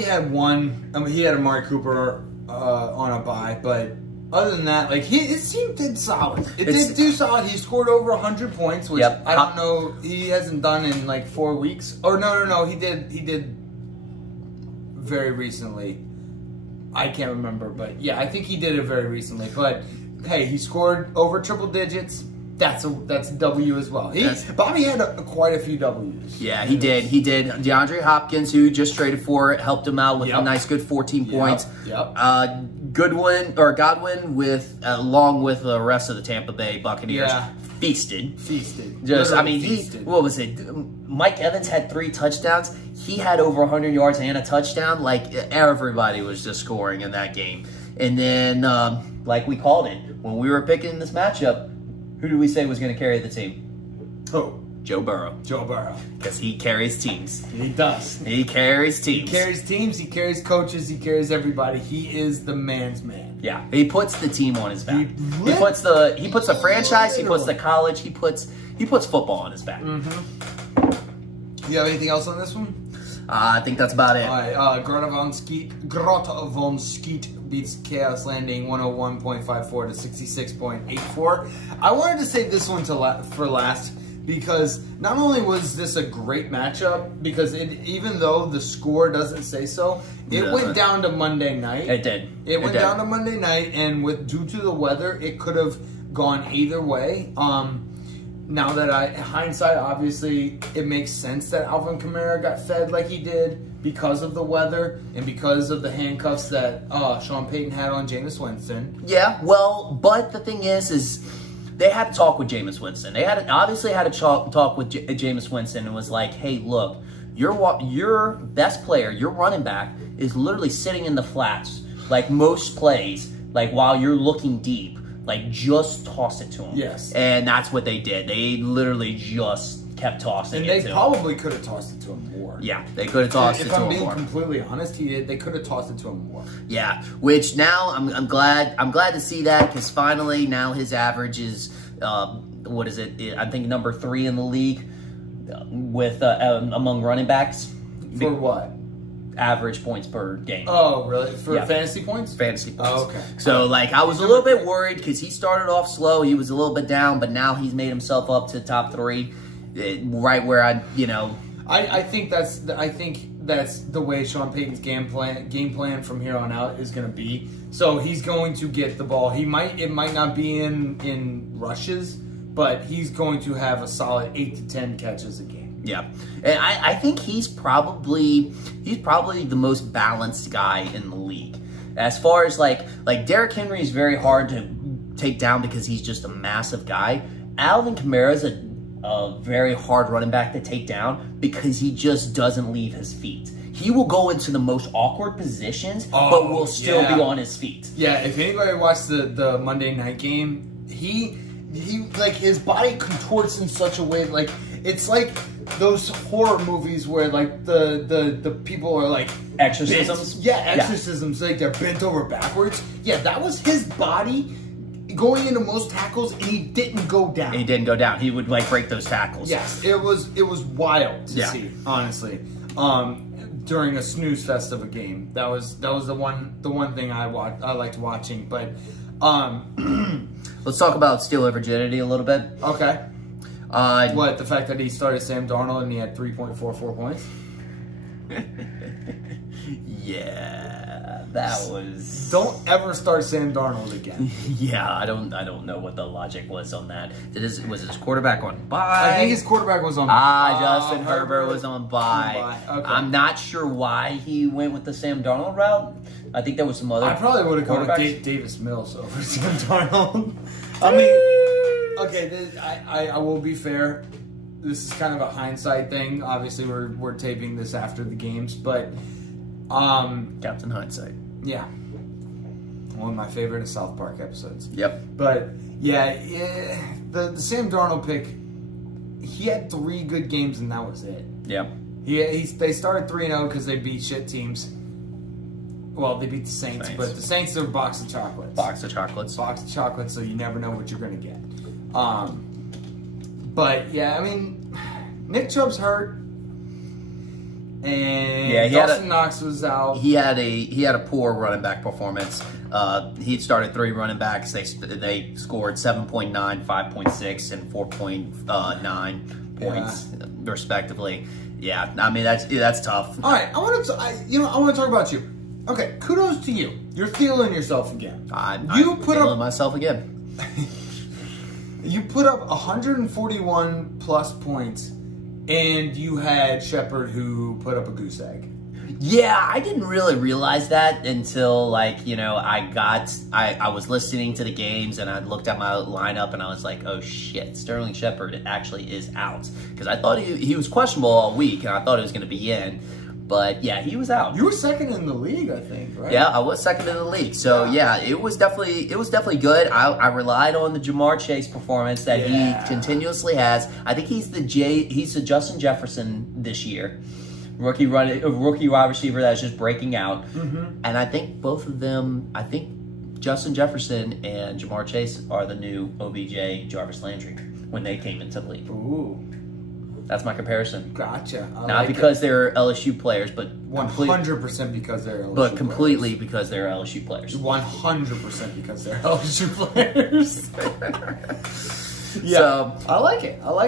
had one. I mean, he had Amari Cooper on a bye, but other than that, like his team did solid. It did do solid. He scored over 100 points, which I don't know he hasn't done in like 4 weeks. Or no, he did very recently. I can't remember, but yeah, I think he did it very recently. But hey, he scored over triple digits. That's a W as well. Bobby had quite a few W's. Yeah, he did. DeAndre Hopkins, who just traded for it, helped him out with a nice, good 14 points. Yep. Godwin along with the rest of the Tampa Bay Buccaneers feasted. Just, I mean, feasted. What was it? Mike Evans had 3 touchdowns. He had over 100 yards and a touchdown. Like, everybody was just scoring in that game. And then, like we called it, when we were picking this matchup, who do we say was going to carry the team? Oh, Joe Burrow. Joe Burrow. Because he carries teams. He does. He carries teams. He carries teams. He carries coaches. He carries everybody. He is the man's man. Yeah, he puts the team on his back. He puts the franchise. He puts the college. He puts football on his back. You have anything else on this one? I think that's about it. All right, Grota von Skeet beats Chaos Landing 101.54 to 66.84. I wanted to save this one for last because not only was this a great matchup, because even though the score doesn't say so, it went down to Monday night. It did. It went down to Monday night, and due to the weather, it could have gone either way. Now that hindsight, obviously, it makes sense that Alvin Kamara got fed like he did because of the weather and because of the handcuffs that Sean Payton had on Jameis Winston. Yeah, well, but the thing is they had to talk with Jameis Winston. They obviously had to talk with Jameis Winston and was like, hey, look, your best player, your running back, is literally sitting in the flats, like most plays, like while you're looking deep. Like, just toss it to him. Yes. And that's what they did. They literally just kept tossing it to him. And they probably could have tossed it to him more. Yeah, they could have tossed it to him more. If I'm being completely honest, they could have tossed it to him more. Yeah, which now I'm glad to see that because finally now his average is, what is it? I think number 3 in the league with among running backs. For what? Average points per game. Oh, really? For fantasy points? Fantasy points. Oh, okay. So, like, I was a little bit worried because he started off slow. He was a little bit down, but now he's made himself up to top 3, right where I think that's the way Sean Payton's game plan from here on out is going to be. So he's going to get the ball. It might not be in rushes, but he's going to have a solid 8 to 10 catches a game. Yeah, and I think he's probably the most balanced guy in the league. As far as like Derrick Henry is very hard to take down because he's just a massive guy. Alvin Kamara is a very hard running back to take down because he just doesn't leave his feet. He will go into the most awkward positions, but will still be on his feet. Yeah, if anybody watched the Monday night game, he like his body contorts in such a way like it's like those horror movies where like the people are like exorcisms. Exorcisms. Like they're bent over backwards. Yeah, that was his body going into most tackles, and he didn't go down. He didn't go down. He would like break those tackles. Yes, it was wild to see, honestly. During a snooze fest of a game, that was the one thing I liked watching. But let's talk about stealing virginity a little bit. Okay. The fact that he started Sam Darnold and he had 3.44 points? Yeah, that was... Don't ever start Sam Darnold again. Yeah, I don't know what the logic was on that. Was his quarterback on bye? I think his quarterback was on bye. Justin Herbert was on bye. Okay. I'm not sure why he went with the Sam Darnold route. I think there was some other... I probably would have gone with Davis Mills over Sam Darnold. I mean, okay, I will be fair. This is kind of a hindsight thing. Obviously, we're taping this after the games, but Captain Hindsight. Yeah, one of my favorite of South Park episodes. Yep. But yeah, the Sam Darnold pick. He had 3 good games and that was it. Yep. They started 3-0 because they beat shit teams. Well, they beat the Saints, but the Saints are a box of chocolates. Box of chocolates. Box of chocolates, so you never know what you're going to get. But, yeah, I mean, Nick Chubb's hurt. And Dawson Knox was out. He had a poor running back performance. He started 3 running backs. They scored 7.9, 5.6, and 4.9 points respectively. Yeah, I mean that's tough. All right, I want to talk about you. Okay, kudos to you. You're feeling yourself again. I'm feeling myself again. You put up 141 plus points, and you had Shepard who put up a goose egg. Yeah, I didn't really realize that until I was listening to the games and I looked at my lineup and I was like, oh shit, Sterling Shepard actually is out. Because I thought he was questionable all week and I thought he was going to be in. But yeah, he was out. You were second in the league, I think, right? Yeah, I was second in the league. So yeah, it was definitely good. I relied on the Jamar Chase performance that he continuously has. I think he's the Justin Jefferson this year. Rookie wide receiver that's just breaking out. And I think both of them, Justin Jefferson and Jamar Chase are the new OBJ Jarvis Landry when they came into the league. Ooh. That's my comparison. Gotcha. Not because they're LSU players, but 100% because they're LSU but completely because they're LSU players. 100% because they're LSU players. So, I like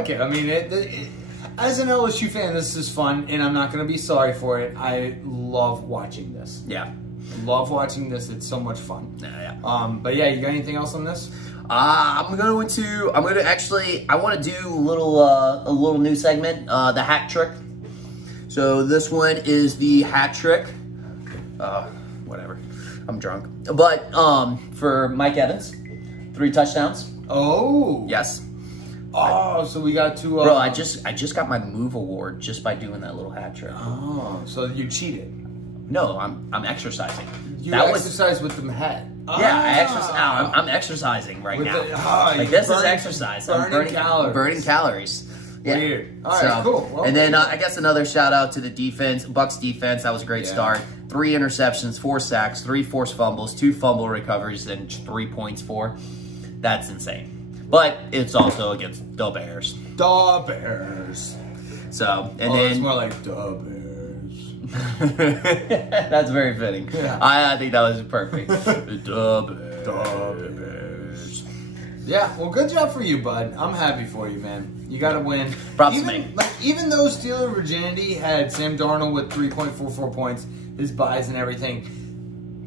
it. I mean, as an LSU fan, this is fun, and I'm not going to be sorry for it. I love watching this. Yeah. Love watching this. It's so much fun. Yeah. But yeah, you got anything else on this? I want to do a little new segment, the hat trick. So this one is the hat trick. Whatever. I'm drunk. But for Mike Evans, 3 touchdowns. Oh. Yes. Oh, so we got to. Bro, I just got my move award just by doing that little hat trick. Oh, so you cheated. No, I'm exercising. You exercise with the hat. Yeah, I exercise. No, I'm exercising right now. This is exercise. I'm burning calories. Yeah. Weird. All right, cool. Well, and then I guess another shout out to the defense, Bucks defense. That was a great start. 3 interceptions, 4 sacks, 3 forced fumbles, 2 fumble recoveries, and 3 points for. That's insane. But it's also against the Bears. The Bears. So and then it's more like the Bears. That's very fitting. Yeah. I think that was perfect. The Bears. Yeah, well, good job for you, bud. I'm happy for you, man. You got to win. Props to me. Even though Steeler Virginity had Sam Darnold with 3.44 points, his buys and everything,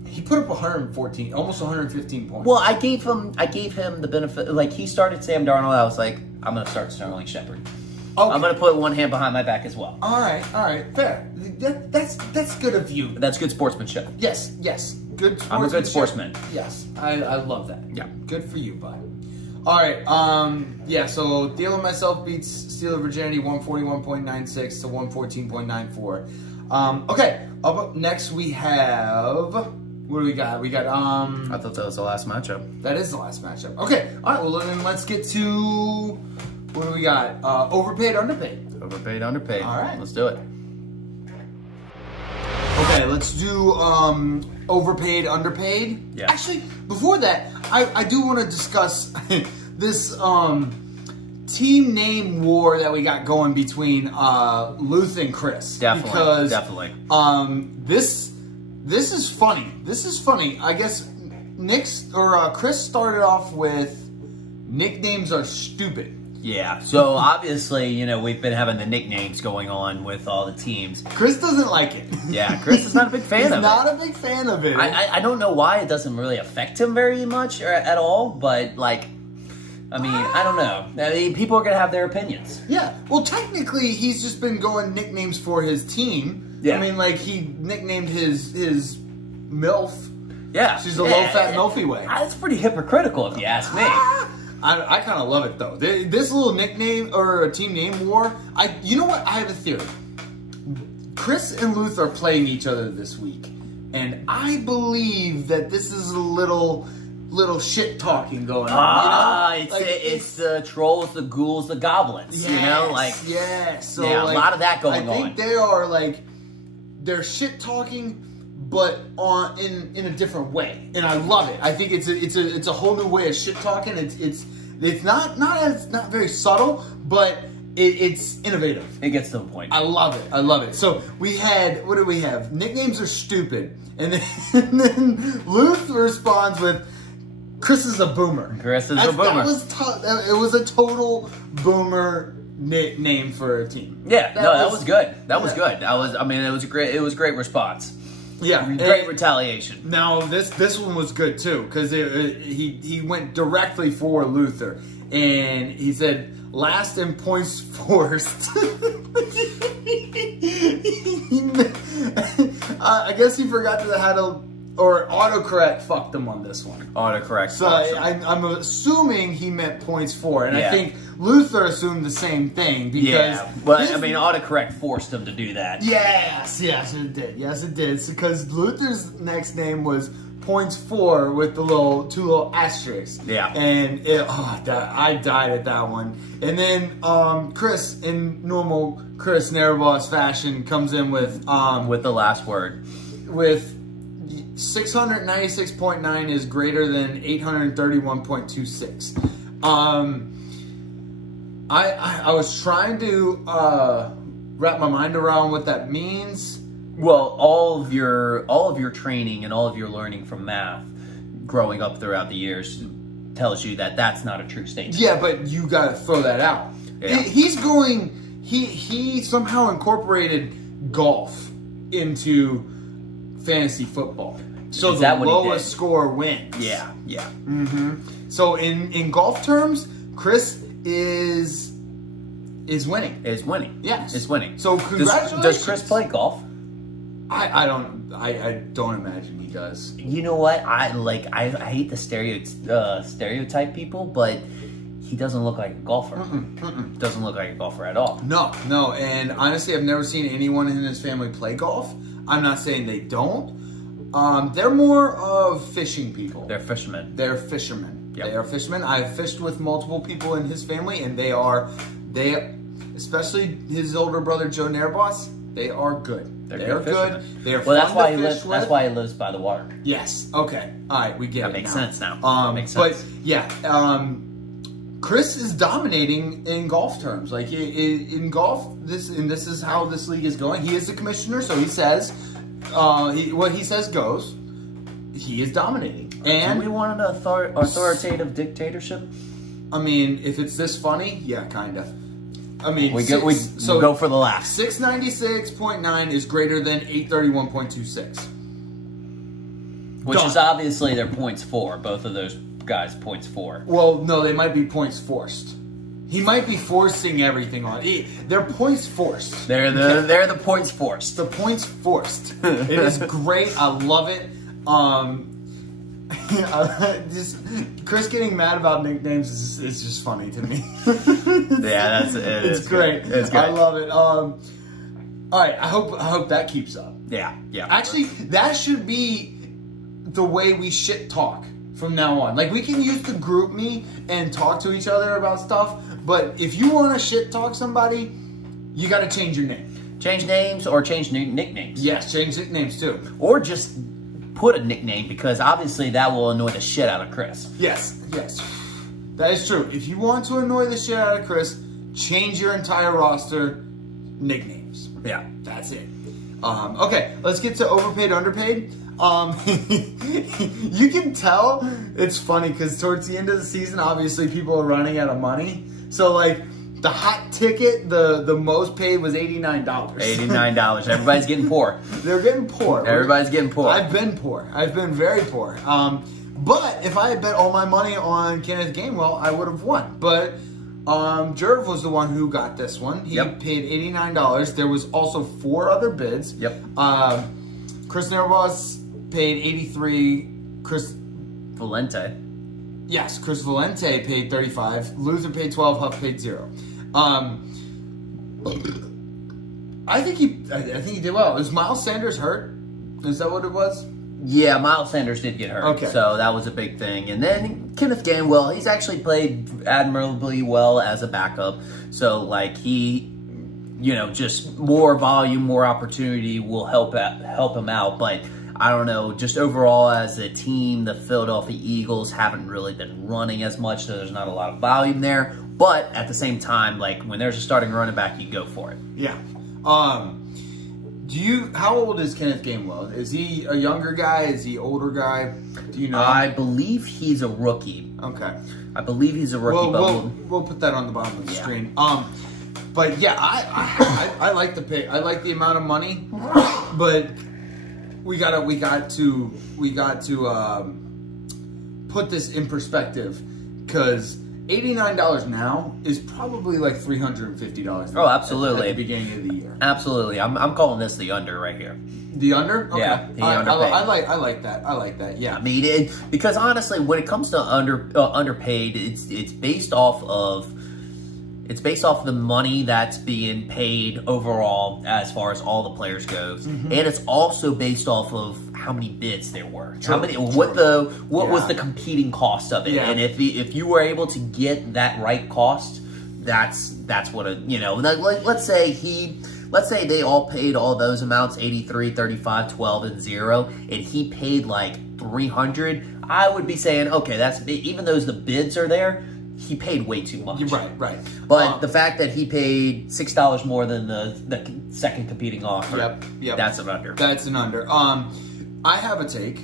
he put up 114, almost 115 points. Well, I gave him the benefit. Like, he started Sam Darnold. I was like, I'm going to start Sterling Shepard. Okay. I'm going to put one hand behind my back as well. All right, fair. That's good of you. That's good sportsmanship. Yes, good sportsmanship. I'm a good sportsman. Yes, I love that. Yeah. Good for you, bud. All right, so Thiel and myself beats Steeler Virginity 141.96 to 114.94. Okay, up next we have, what do we got? We got, I thought that was the last matchup. That is the last matchup. Okay, all right, well then let's get to, what do we got? Overpaid, underpaid. Overpaid, underpaid. All right. Let's do it. Okay, let's do overpaid, underpaid. Yeah. Actually, before that, I do want to discuss this team name war that we got going between Luth and Chris. Definitely. This is funny. This is funny. I guess Chris started off with nicknames are stupid. Yeah, so obviously, we've been having the nicknames going on with all the teams. Chris doesn't like it. Yeah, Chris is not a big fan of it. He's not a big fan of it. I don't know why it doesn't really affect him very much or at all, but, I don't know. People are going to have their opinions. Yeah, well, technically, he's just been going nicknames for his team. Yeah. He nicknamed his MILF. Yeah. She's a low-fat MILFy way. That's pretty hypocritical if you ask me. I kind of love it, though. This little nickname or a team name war, you know what? I have a theory. Chris and Luth are playing each other this week, and I believe that this is a little shit talking going on. It's the trolls, the ghouls, the goblins. Yes, So, a lot of that going on. I think they are they're shit talking, but in a different way, and I love it. I think it's a whole new way of shit talking. It's not very subtle, but it's innovative. It gets to the point. I love it. So we had, what did we have? Nicknames are stupid, and then Luth responds with, Chris is a boomer. Chris is a boomer. It was a total boomer name for a team. Yeah, that was good. That was good. It was a great response. Yeah, great retaliation. Now this one was good too, because he went directly for Luther, and he said last in points forced. I guess he forgot to or autocorrect fucked him on this one. Autocorrect. So I'm assuming he meant points for, and Yeah. I think Luther assumed the same thing because. Yeah, but I mean, autocorrect forced him to do that. Yes, it did. Yes, it did. It's because Luther's next name was points for with the two little asterisks. Yeah. And I died at that one. And then Chris, in normal Chris Narabos fashion, comes in with the last word. With 696.9 is greater than 831.26. I was trying to wrap my mind around what that means. Well, all of your training and all of your learning from math growing up throughout the years tells you that that's not a true statement. Yeah, but you got to throw that out. Yeah. He somehow incorporated golf into fantasy football. So the lowest score wins. Yeah. So in golf terms, Chris is winning. Is winning. Yes. Is winning. So congratulations. Does Chris play golf? I don't imagine he does. You know what? I hate the stereotype people, but he doesn't look like a golfer. Doesn't look like a golfer at all. No. And honestly, I've never seen anyone in his family play golf. I'm not saying they don't. They're more of fishing people. They're fishermen. They're fishermen. Yep. They are fishermen. I've fished with multiple people in his family, and they especially his older brother Joe Narabos, they are good. They're good. They are fun to fish with. That's why he lives by the water. Yes. Okay. All right. We get it. That makes sense now. Makes but sense. yeah, Chris is dominating in golf terms. Like in golf, this is how this league is going. He is the commissioner, so he says what he says goes. He is dominating. And do we want an authoritative dictatorship? I mean, if it's this funny, yeah, kind of. I mean, we go for the laugh. 696.9 is greater than 831.26. Which is obviously their points for. Both of those guys points for. Well, no, they might be points forced. He might be forcing everything on. They're points forced. They're the points forced. The points forced. It is great. I love it. Just Chris getting mad about nicknames is just funny to me. Yeah, it's great. It's good. I love it. All right, I hope that keeps up. Yeah. Actually, that should be the way we shit talk from now on. Like, we can use the group me and talk to each other about stuff, but if you want to shit talk somebody, you got to change your name. Change names or change nicknames. Yes, change nicknames too. Or just put a nickname, because obviously that will annoy the shit out of Chris. Yes. That is true. If you want to annoy the shit out of Chris, change your entire roster nicknames. Yeah. That's it. Okay, let's get to overpaid, underpaid. You can tell it's funny because towards the end of the season, obviously people are running out of money. So like the hot ticket, the most paid was $89. $89. Everybody's getting poor. They're getting poor. Everybody's getting poor. I've been poor. I've been very poor. But if I had bet all my money on Kenneth Gainwell, I would have won. But Jerv was the one who got this one. He paid $89. There was also 4 other bids. Yep. Chris Narabos paid $83. Chris Valente. Yes, Chris Valente paid $35. Luther paid $12. Huff paid $0. I think he did well. Is Miles Sanders hurt? Is that what it was? Yeah, Miles Sanders did get hurt. Okay. So that was a big thing. And then Kenneth Gainwell, he's actually played admirably well as a backup. So, like, he, just more volume, more opportunity will help him out. But I don't know, just overall as a team, the Philadelphia Eagles haven't really been running as much, so there's not a lot of volume there. But at the same time, like, when there's a starting running back, you go for it. Yeah. How old is Kenneth Gainwell? Is he a younger guy? Is he an older guy? Do you know? I believe he's a rookie. Okay. I believe he's a rookie. We'll put that on the bottom of the screen. But yeah, I like the pick. I like the amount of money, but we got to put this in perspective, because $89 now is probably like $350. Oh, absolutely. At the beginning of the year. Absolutely. I'm calling this the under right here. The under? Okay. Yeah, he I underpaid. like that. Yeah. I mean, because honestly, when it comes to underpaid, it's based off of the money that's being paid overall as far as all the players goes, and it's also based off of how many bids there were, what was the competing cost of it, and if you were able to get that right cost, that's what let's say they all paid all those amounts, 83, 35, 12, and 0, and he paid like 300. I would be saying, okay, that's even though the bids are there, he paid way too much. Right. But the fact that he paid $6 more than the second competing offer, that's an under. That's an under. I have a take.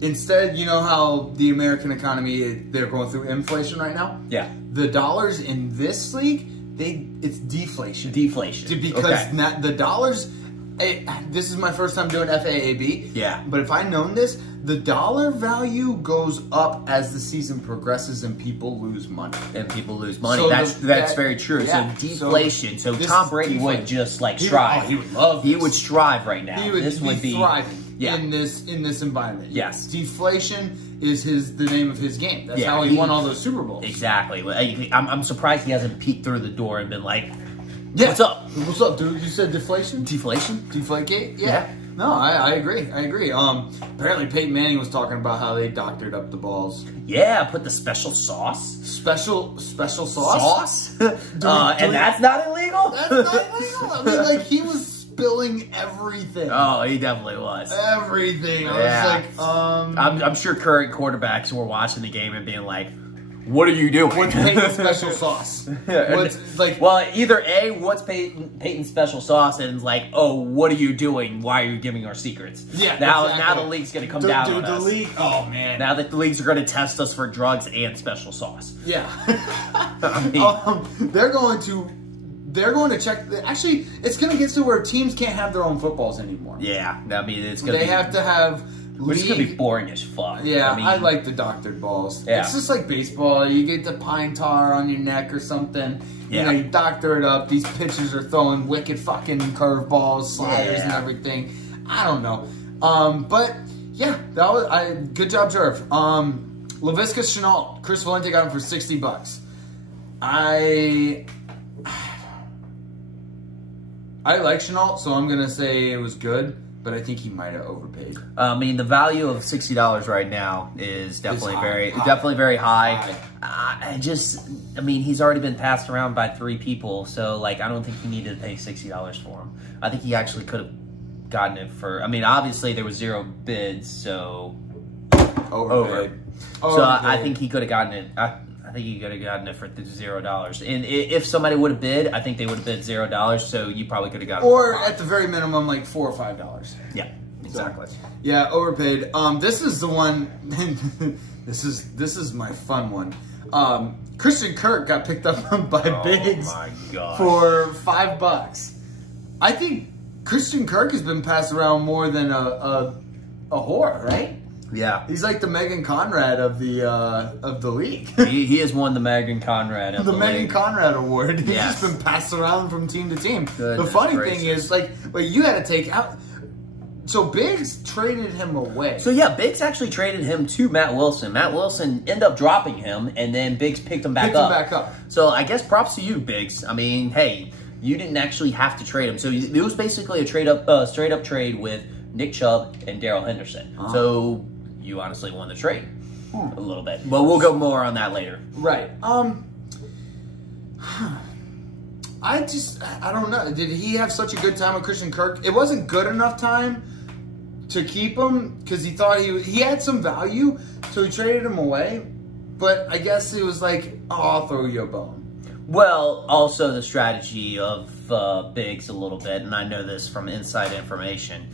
Instead, you know how the American economy, they're going through inflation right now? Yeah. The dollars in this league, it's deflation. Deflation. Because the dollars, this is my first time doing FAAB. Yeah. But if I'd known this, the dollar value goes up as the season progresses and people lose money. So that's very true. Yeah. So deflation. So Tom Brady would just like strive. He would love this. He would strive right now. He would be thriving in this environment. Yes. Deflation is the name of his game. That's how he won all those Super Bowls. Exactly. I'm surprised he hasn't peeked through the door and been like, yeah. What's up? What's up, dude? You said deflation? Deflation? Deflategate? Yeah. No, I agree. Apparently Peyton Manning was talking about how they doctored up the balls. Yeah, put the special sauce. Special sauce? Sauce? And that's not illegal? That's not illegal. I mean, like, he was spilling everything. Oh, he definitely was. Everything. I was like, I'm sure current quarterbacks were watching the game and being like, what are you doing? What's Peyton's special sauce? Either A, what's Peyton's special sauce, and like, oh, what are you doing? Why are you giving our secrets? Yeah, now the league's going to come down on us. League, oh man. Now the leagues are going to test us for drugs and special sauce. Yeah. They're going to check. Actually, it's going to get to where teams can't have their own footballs anymore. Yeah, I mean, it's going to. They have to have. It's going to be boring as fuck. Yeah, I like the doctored balls. Yeah. It's just like baseball. You get the pine tar on your neck or something. Yeah. You doctor it up. These pitchers are throwing wicked fucking curveballs, sliders, and everything. I don't know. But yeah, that was good job, Jerv. Laviska Shenault, Chris Valente got him for $60. I like Shenault, so I'm gonna say it was good. But I think he might have overpaid. I mean, the value of $60 right now is definitely very high. I mean, he's already been passed around by 3 people, so like, I don't think he needed to pay $60 for him. I think he actually could have gotten it for. I mean, obviously there was 0 bids, so overpaid. So I think he could have gotten it. I think you could have gotten it for $0. And if somebody would have bid, I think they would have bid $0. So you probably could have gotten it. Or at the very minimum, like $4 or $5. Yeah, exactly. So, yeah, overpaid. This is the one. this is my fun one. Christian Kirk got picked up by Biggs for $5. I think Christian Kirk has been passed around more than a whore, right? Yeah, he's like the Megan Conrad of the league. he has won the Megan Conrad of the Megan league. Conrad Award. He's just been passed around from team to team. Goodness the funny gracious. thing is, like you had to take out. So Biggs traded him away. So yeah, Biggs actually traded him to Matt Wilson. Matt Wilson ended up dropping him, and then Biggs picked him back up. So I guess props to you, Biggs. I mean, hey, you didn't actually have to trade him. So it was basically a straight up trade with Nick Chubb and Darrell Henderson. So you honestly won the trade a little bit. But we'll go more on that later. Right. I don't know. Did he have such a good time with Christian Kirk? It wasn't good enough time to keep him because he thought he had some value, so he traded him away. But I guess it was like, oh, I'll throw you a bone. Well, also the strategy of Biggs a little bit, and I know this from inside information.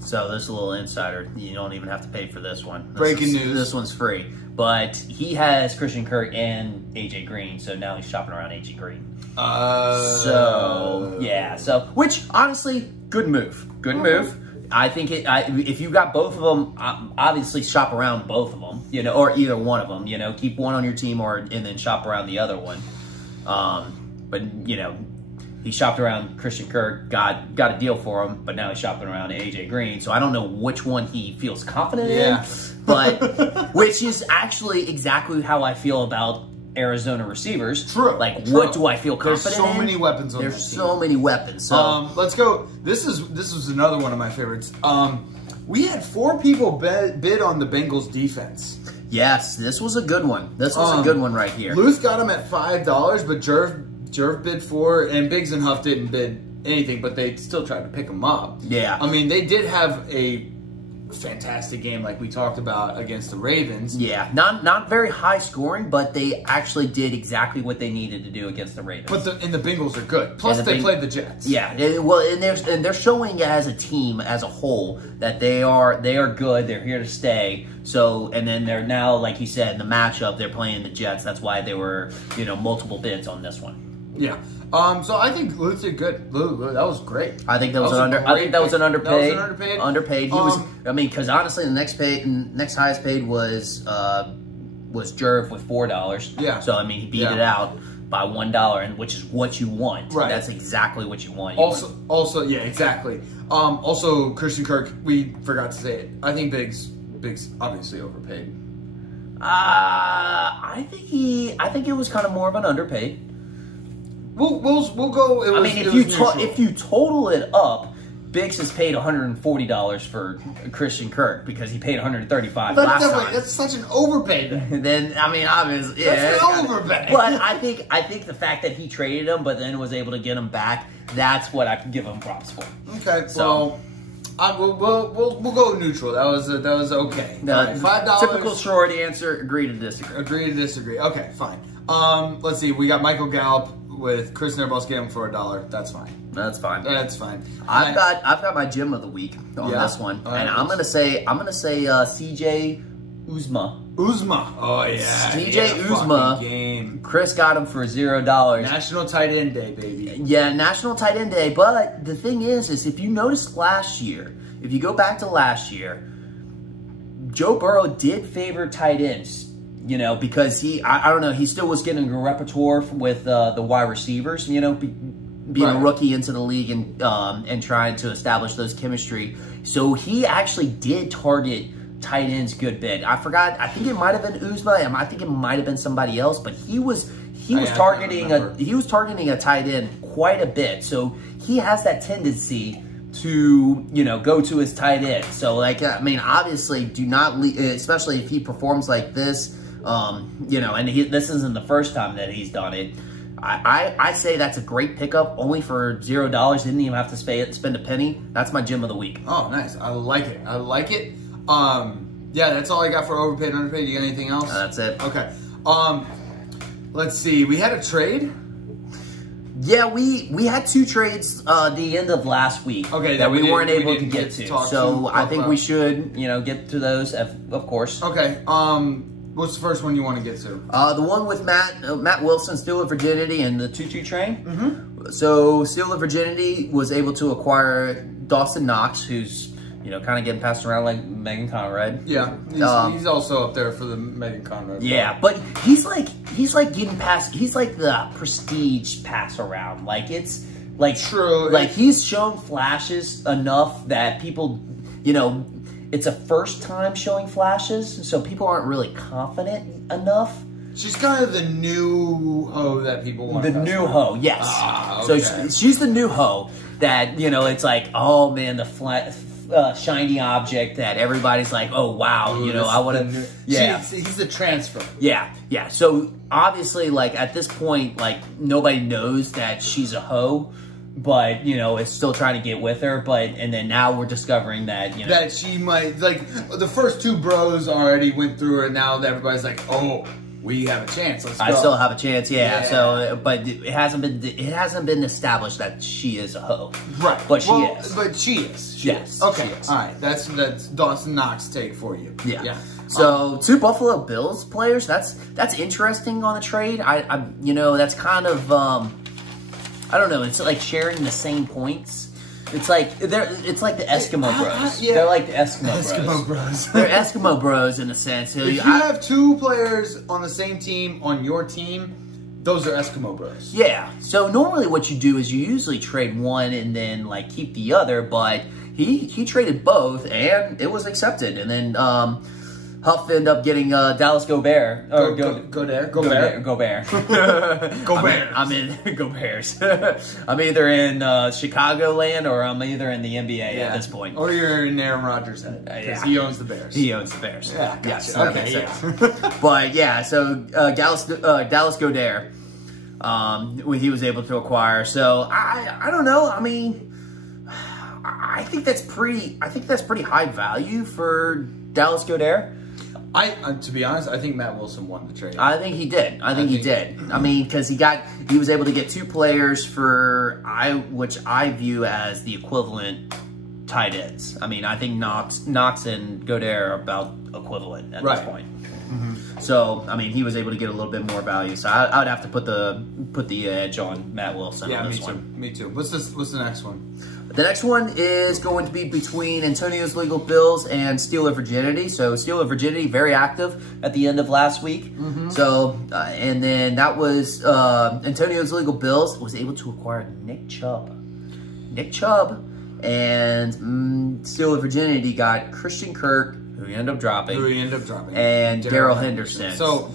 So this is a little insider. You don't even have to pay for this one. Breaking news. This one's free. But he has Christian Kirk and AJ Green, so now he's shopping around AJ Green. So, yeah. So, which, honestly, good move. Good move. I think if you got both of them, obviously shop around both of them, you know, or either one of them, you know, keep one on your team and then shop around the other one. But you know, he shopped around Christian Kirk, got a deal for him, but now he's shopping around AJ Green. So I don't know which one he feels confident in, but which is actually exactly how I feel about Arizona receivers. True. Like, what do I feel confident in? There's so many weapons on There's so many weapons. So let's go. This was another one of my favorites. We had 4 people bid on the Bengals defense. Yes, this was a good one. This was a good one right here. Luth got him at $5, but Jerv bid $4, and Biggs and Huff didn't bid anything, but they still tried to pick him up. Yeah. I mean, they did have a fantastic game like we talked about against the Ravens. Yeah, not very high scoring, but they actually did exactly what they needed to do against the Ravens. But the Bengals are good. Plus, they played the Jets. Yeah, and they're showing as a team as a whole that they are good. They're here to stay. So, and then they're now, like you said, in the matchup, they're playing the Jets. That's why there were, you know, multiple bids on this one. Yeah. So I think Luth did good. Luth, that was great. I think that was an underpaid. Underpaid. He was. I mean, because honestly, the next highest paid was Jerv with $4. Yeah. So I mean, he beat it out by $1, and which is what you want. Right. That's exactly what you want. Also, yeah, exactly. Also, Christian Kirk. We forgot to say it. I think Biggs obviously overpaid. I think it was kind of more of an underpaid. We'll go. If you total it up, Biggs has paid $140 for Christian Kirk because he paid $135 last time. That's such an overpay. Then I mean, obviously, yeah, that's an overpay. But I think the fact that he traded him, but then was able to get him back, that's what I could give him props for. Okay, so. We'll go neutral. That was okay. Right, $5. Typical short answer. Agree to disagree. Agree to disagree. Okay, fine. Let's see. We got Michael Gallup with Chris Nerballs getting him for $1. That's fine. That's fine. That's fine. I've got my gym of the week on this one, and I'm gonna say CJ Uzomah. Uzomah. Oh yeah. CJ Uzomah. Game. Chris got him for $0. National Tight End Day, baby. Yeah, National Tight End Day. But the thing is if you noticed last year, if you go back to last year, Joe Burrow did favor tight ends. You know, because I don't know, he still was getting a repertoire with the wide receivers. You know, being a rookie into the league and trying to establish those chemistry. So he actually did target tight ends good bit. I forgot. I think it might have been Uzomah. I think it might have been somebody else, but he was targeting a tight end quite a bit. So he has that tendency to, you know, go to his tight end. So like, I mean, obviously, do not leave, especially if he performs like this. You know, and this isn't the first time that he's done it. I say that's a great pickup, only for $0. Didn't even have to spend a penny. That's my gym of the week. Oh, nice. I like it. I like it. Yeah, that's all I got for overpaid, underpaid. You got anything else? That's it. Okay. Let's see. We had a trade. Yeah, we had 2 trades the end of last week. Okay, that we weren't able to get to. So I think we should, you know, get to those, of course. Okay. What's the first one you want to get to? The one with Matt Wilson, Steal of Virginity, and the 2-2 train. Mm-hmm. So Steal of Virginity was able to acquire Dawson Knox, who's, you know, kind of getting passed around like Megan Conrad. Yeah, he's also up there for the Megan Conrad. Yeah, but he's like getting passed. He's like the prestige pass around. Like it's like true. Like he's shown flashes enough that people, you know. It's a first time showing flashes, so people aren't really confident enough. She's kind of the new hoe that people want. The new hoe, yes. Okay. So she's the new hoe that, you know, it's like, oh man, the flat, shiny object that everybody's like, oh wow, you know, I want to. Yeah, he's a transfer. Yeah, yeah. So obviously, like at this point, like nobody knows that she's a hoe. But, you know, it's still trying to get with her. And then now we're discovering that, you know. That she might, like, the first 2 bros already went through it. Now everybody's like, oh, we have a chance. Let's go. I still have a chance, yeah. So, but it hasn't been established that she is a hoe. Right. But she is. But she is. Yes. Okay. She is. All right. That's Dawson Knox take for you. Yeah. So 2 Buffalo Bills players. That's interesting on the trade. I you know, that's kind of I don't know. It's like sharing the same points. It's like the Eskimo Bros. Yeah. They're like the Eskimo Eskimo Bros. Bros. They're Eskimo Bros in a sense. If you have two players on the same team on your team, those are Eskimo Bros. Yeah. So normally what you do is you usually trade one and then like keep the other, but he traded both and it was accepted. And then Huff ended up getting Dallas Gobert. Or Gobert. I'm in Go Bears. I'm either in Chicagoland or I'm either in the NBA at this point. Or you're in Aaron Rodgers' head because he owns the Bears. He owns the Bears. Yeah, gotcha. Yes, that Okay, makes sense. But yeah, so Dallas Gobert, he was able to acquire. So I don't know. I mean, I think that's pretty high value for Dallas Gobert. To be honest, I think Matt Wilson won the trade. I think he did. I think he did. I mean, because he was able to get two players for which I view as the equivalent tight ends. I mean, I think Knox and Gobert are about equivalent at this point. Mm-hmm. So, I mean, he was able to get a little bit more value. So I would have to put the edge on Matt Wilson. Yeah, on this me too. one. Me too. What's the next one? The next one is going to be between Antonio's Legal Bills and Steel of Virginity. So Steel of Virginity, very active at the end of last week. Mm-hmm. So, and then that was Antonio's Legal Bills was able to acquire Nick Chubb. And Steel of Virginity got Christian Kirk, who he ended up dropping. And Darrell Henderson. So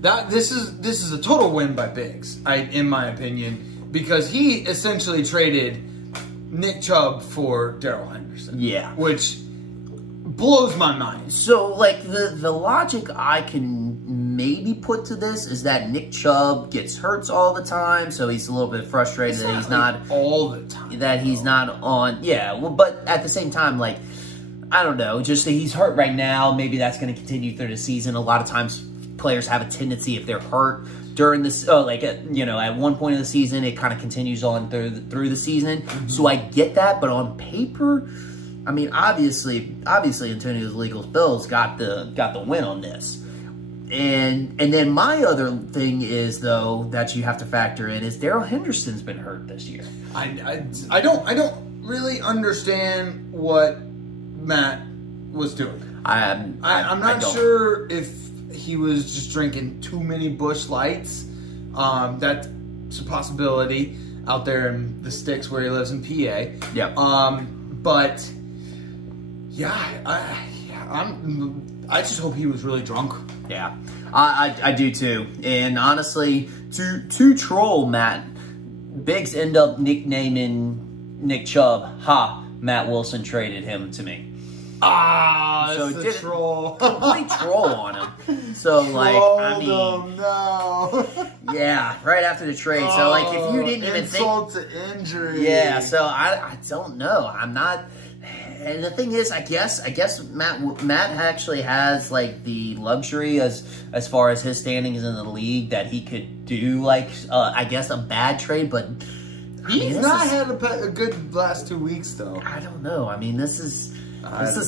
this is a total win by Biggs, in my opinion, because he essentially traded Nick Chubb for Darrell Henderson. Yeah. Which blows my mind. So, like, the logic I can maybe put to this is that Nick Chubb gets hurt all the time, so he's a little bit frustrated that he's not all the time. That he's not on. Yeah, well, but at the same time, like, I don't know, just that he's hurt right now. Maybe that's going to continue through the season. A lot of times players have a tendency, if they're hurt during this, at one point of the season, it kind of continues on through the season. Mm-hmm. So I get that, but on paper, I mean, obviously, Antonio's Legal Bills got the win on this. And then my other thing is, though, that you have to factor in is Darrell Henderson's been hurt this year. I don't really understand what Matt was doing. I'm not sure if he was just drinking too many Busch Lights. That's a possibility out there in the sticks where he lives in PA. Yeah. But yeah, I just hope he was really drunk. Yeah, I do too. And honestly, to troll Matt, Biggs end up nicknaming Nick Chubb, Matt Wilson traded him to me. So it's a troll. Complete troll on him. So, like, I mean, no. Yeah, right after the trade. So, like, if you didn't even think... Insult to injury. Yeah, so I don't know. I'm not... And the thing is, I guess Matt actually has, like, the luxury as far as his standings in the league that he could do, like, I guess a bad trade, but... He's not had a good last 2 weeks, though. I don't know. I mean, this is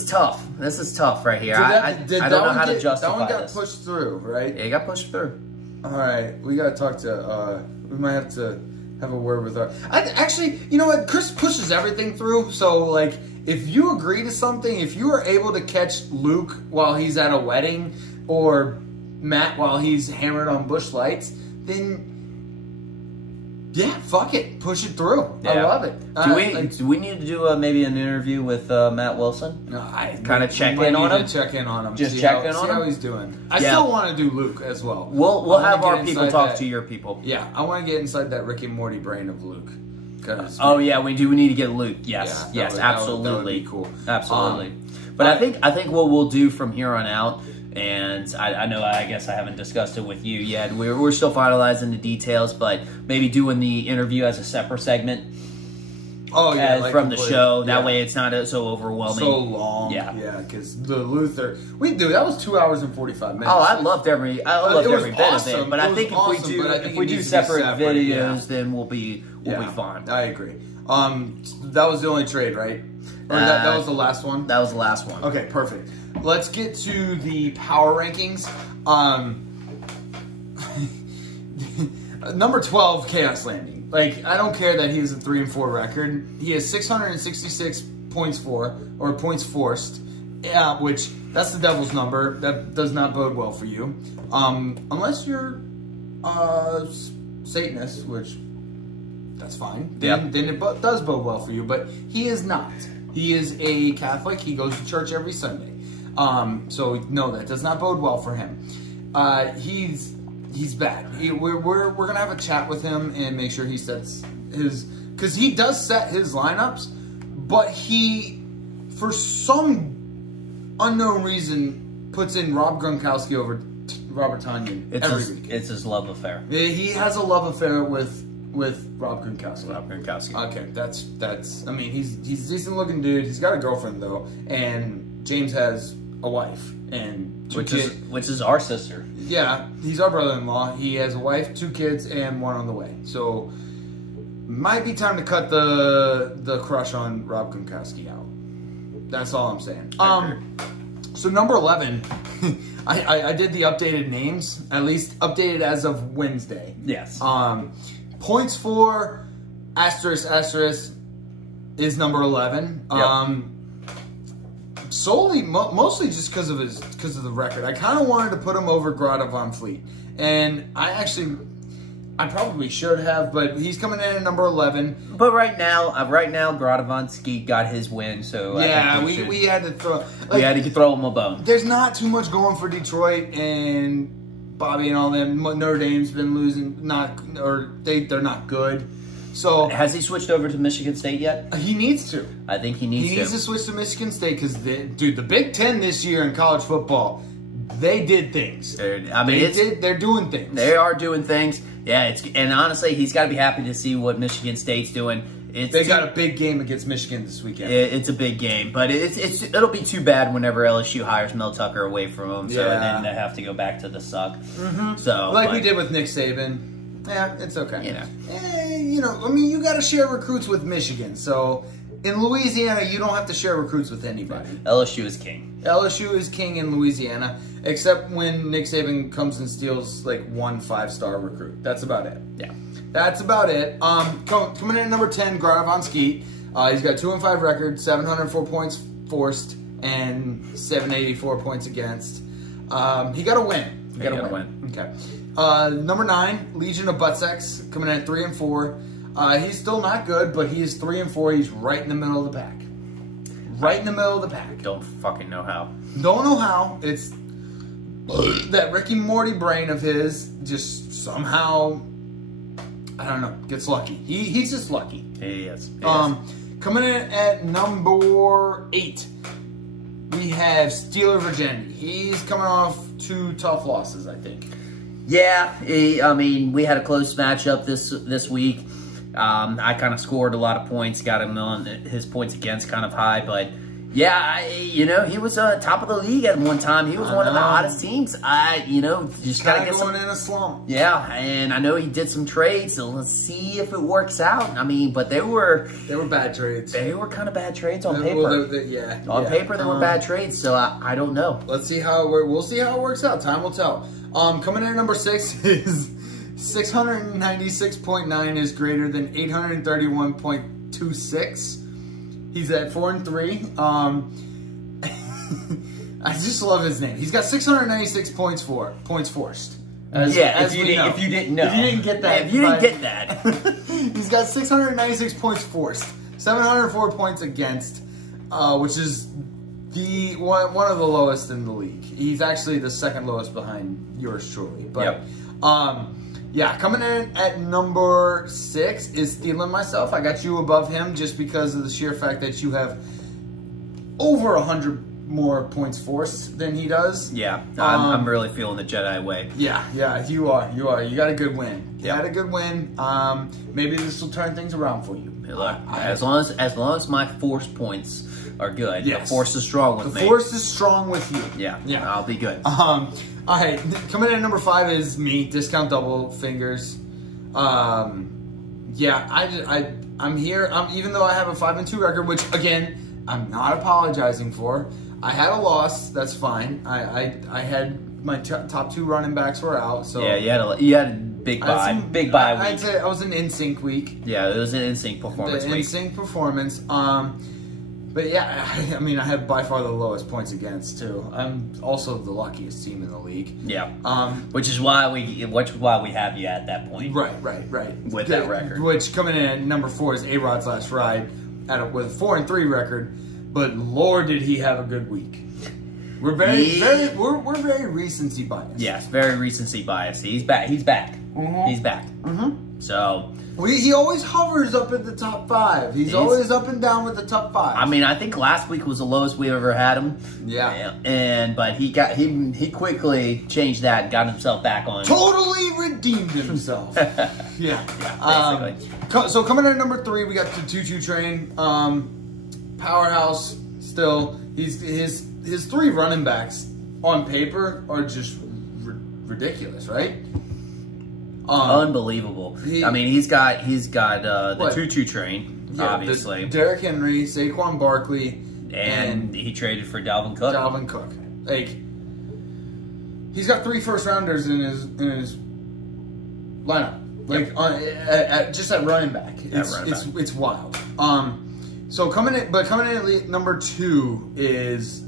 tough. This is tough right here. I don't know how to justify this. That one got pushed through, right? Yeah, it got pushed through. All right. We got to talk to... we might have to have a word with her. Actually, you know what? Chris pushes everything through, so, like... If you agree to something, if you are able to catch Luke while he's at a wedding or Matt while he's hammered on Busch Lights, then yeah, fuck it, push it through. Yeah. I love it. Do we need to do maybe an interview with Matt Wilson? No, kind of check in on him. Check in on him. Just check in on him. See how he's doing. I still want to do Luke as well. We'll have our people talk to your people. Yeah, I want to get inside that Rick and Morty brain of Luke. Oh yeah, we need to get Luke. Yes, yeah, yes, absolutely. That would be cool. Absolutely. But I think what we'll do from here on out, and I guess I haven't discussed it with you yet. We're still finalizing the details, but maybe doing the interview as a separate segment. Oh yeah, like from the show. That way, it's not so overwhelming. So long. Yeah, because the Luther. That was 2 hours and 45 minutes. Oh, I loved every bit of it. But I think if we do separate videos, then we'll be fine. I agree. That was the only trade, right? Or that was the last one? That was the last one. Okay, perfect. Let's get to the power rankings. Number 12, Chaos Landing. Like, I don't care that he has a 3-4 record. He has 666 points points forced, which that's the devil's number. That does not bode well for you, unless you're Satanist, which that's fine. Then it does bode well for you. But he is not. He is a Catholic. He goes to church every Sunday. So no, that does not bode well for him. He's bad. We're gonna have a chat with him and make sure he sets his, because he does set his lineups, but he, for some unknown reason, puts in Rob Gronkowski over Robert Tonyan every week. It's his love affair. He has a love affair with Rob Gronkowski. Rob Gronkowski. Okay, that's. I mean, he's a decent looking dude. He's got a girlfriend though, and James has a wife and two kids. Which is our sister. Yeah, he's our brother-in-law. He has a wife, 2 kids, and 1 on the way. So, might be time to cut the crush on Rob Gronkowski out. That's all I'm saying. So number 11, I did the updated names, at least updated as of Wednesday. Yes. Points for asterisk is number 11. Yep. Mostly just because of the record. I kind of wanted to put him over Grada Van Fleet, and I probably should have, but he's coming in at number 11. But right now, Grada Van Fleet got his win, so yeah, we had to throw. We had to throw him a bone. There's not too much going for Detroit and Bobby and all them. Notre Dame's been losing, they're not good. So has he switched over to Michigan State yet? He needs to. I think he needs to. He needs to switch to Michigan State because, dude, the Big Ten this year in college football, they did things. Dude, they're doing things. They are doing things. Yeah, and honestly, he's got to be happy to see what Michigan State's doing. They got a big game against Michigan this weekend. It's a big game, but it'll be too bad whenever LSU hires Mel Tucker away from him. So then they have to go back to the suck. Mm-hmm. So like we did with Nick Saban. Yeah, it's okay. You know. I mean, you got to share recruits with Michigan. So in Louisiana, you don't have to share recruits with anybody. LSU is king. LSU is king in Louisiana, except when Nick Saban comes and steals like 1 5-star recruit. That's about it. Yeah. That's about it. Coming in at number 10, Grada Van Skeet. He's got 2-5 record, 704 points forced, and 784 points against. He got a win. He got a win. Okay. Number 9, Legion of Buttsex, coming in at 3-4. He's still not good, but he is 3-4. He's right in the middle of the pack. Right in the middle of the pack. Don't fucking know how. Don't know how. It's that Ricky Morty brain of his just somehow, I don't know, gets lucky. He's just lucky. He is. Coming in at number 8, we have Steeler Virginity. He's coming off 2 tough losses, I think. Yeah, I mean, we had a close matchup this week. I kind of scored a lot of points, got him on his points against kind of high, but yeah, he was top of the league at one time. He was one of the hottest teams. Just gotta get going in a slump. Yeah, and I know he did some trades, so let's see if it works out. I mean, but they were bad trades. They were kind of bad trades on paper. Well, on paper, they were bad trades. So I don't know. Let's see how we'll see how it works out. Time will tell. Coming in at number 6 is 696.9 is greater than 831.26. He's at 4-3. I just love his name. He's got 696 points forced. If you didn't know. If you didn't get that. If you didn't get that. He's got 696 points forced. 704 points against, which is one of the lowest in the league. He's actually the second lowest behind yours truly. But yeah, coming in at number 6 is Stealing Myself. I got you above him just because of the sheer fact that you have over 100 more points forced than he does. Yeah, I'm really feeling the Jedi way. Yeah, you are. You got a good win. You had a good win. Maybe this will turn things around for you. Look, as long as my force points are good, the force is strong with me. The force is strong with you. Yeah, I'll be good. All right, coming in at number 5 is me, Discount Double Fingers. Yeah, I'm here. Even though I have a 5-2 record, which again I'm not apologizing for. I had a loss. That's fine. I had my top 2 running backs were out. So yeah, you had big bye week. I'd say I was an NSYNC week. Yeah, it was an NSYNC performance week. NSYNC performance. But yeah, I mean, I have by far the lowest points against too. I'm also the luckiest team in the league. Yeah. Which is why we have you at that point. Right. With that record. Which coming in at number 4 is A-Rod's Last Ride with a 4-3 record. But Lord, did he have a good week. We're very recency biased. Yes, very recency biased. He's back. He's back. He's back. So he always hovers up at the top 5. He's always up and down with the top 5. I mean, I think last week was the lowest we ever had him. Yeah. But he quickly changed that and got himself back on. Totally redeemed himself. Yeah. Basically. So coming in at number 3, we got the Choo Choo Train. Powerhouse still. His 3 running backs on paper are just ridiculous, right? Unbelievable. I mean, he's got the Choo Choo Train, obviously. Derrick Henry, Saquon Barkley, and he traded for Dalvin Cook. Dalvin Cook, like he's got 3 first-rounders in his lineup, like just at running back. It's wild. So coming in at number 2 is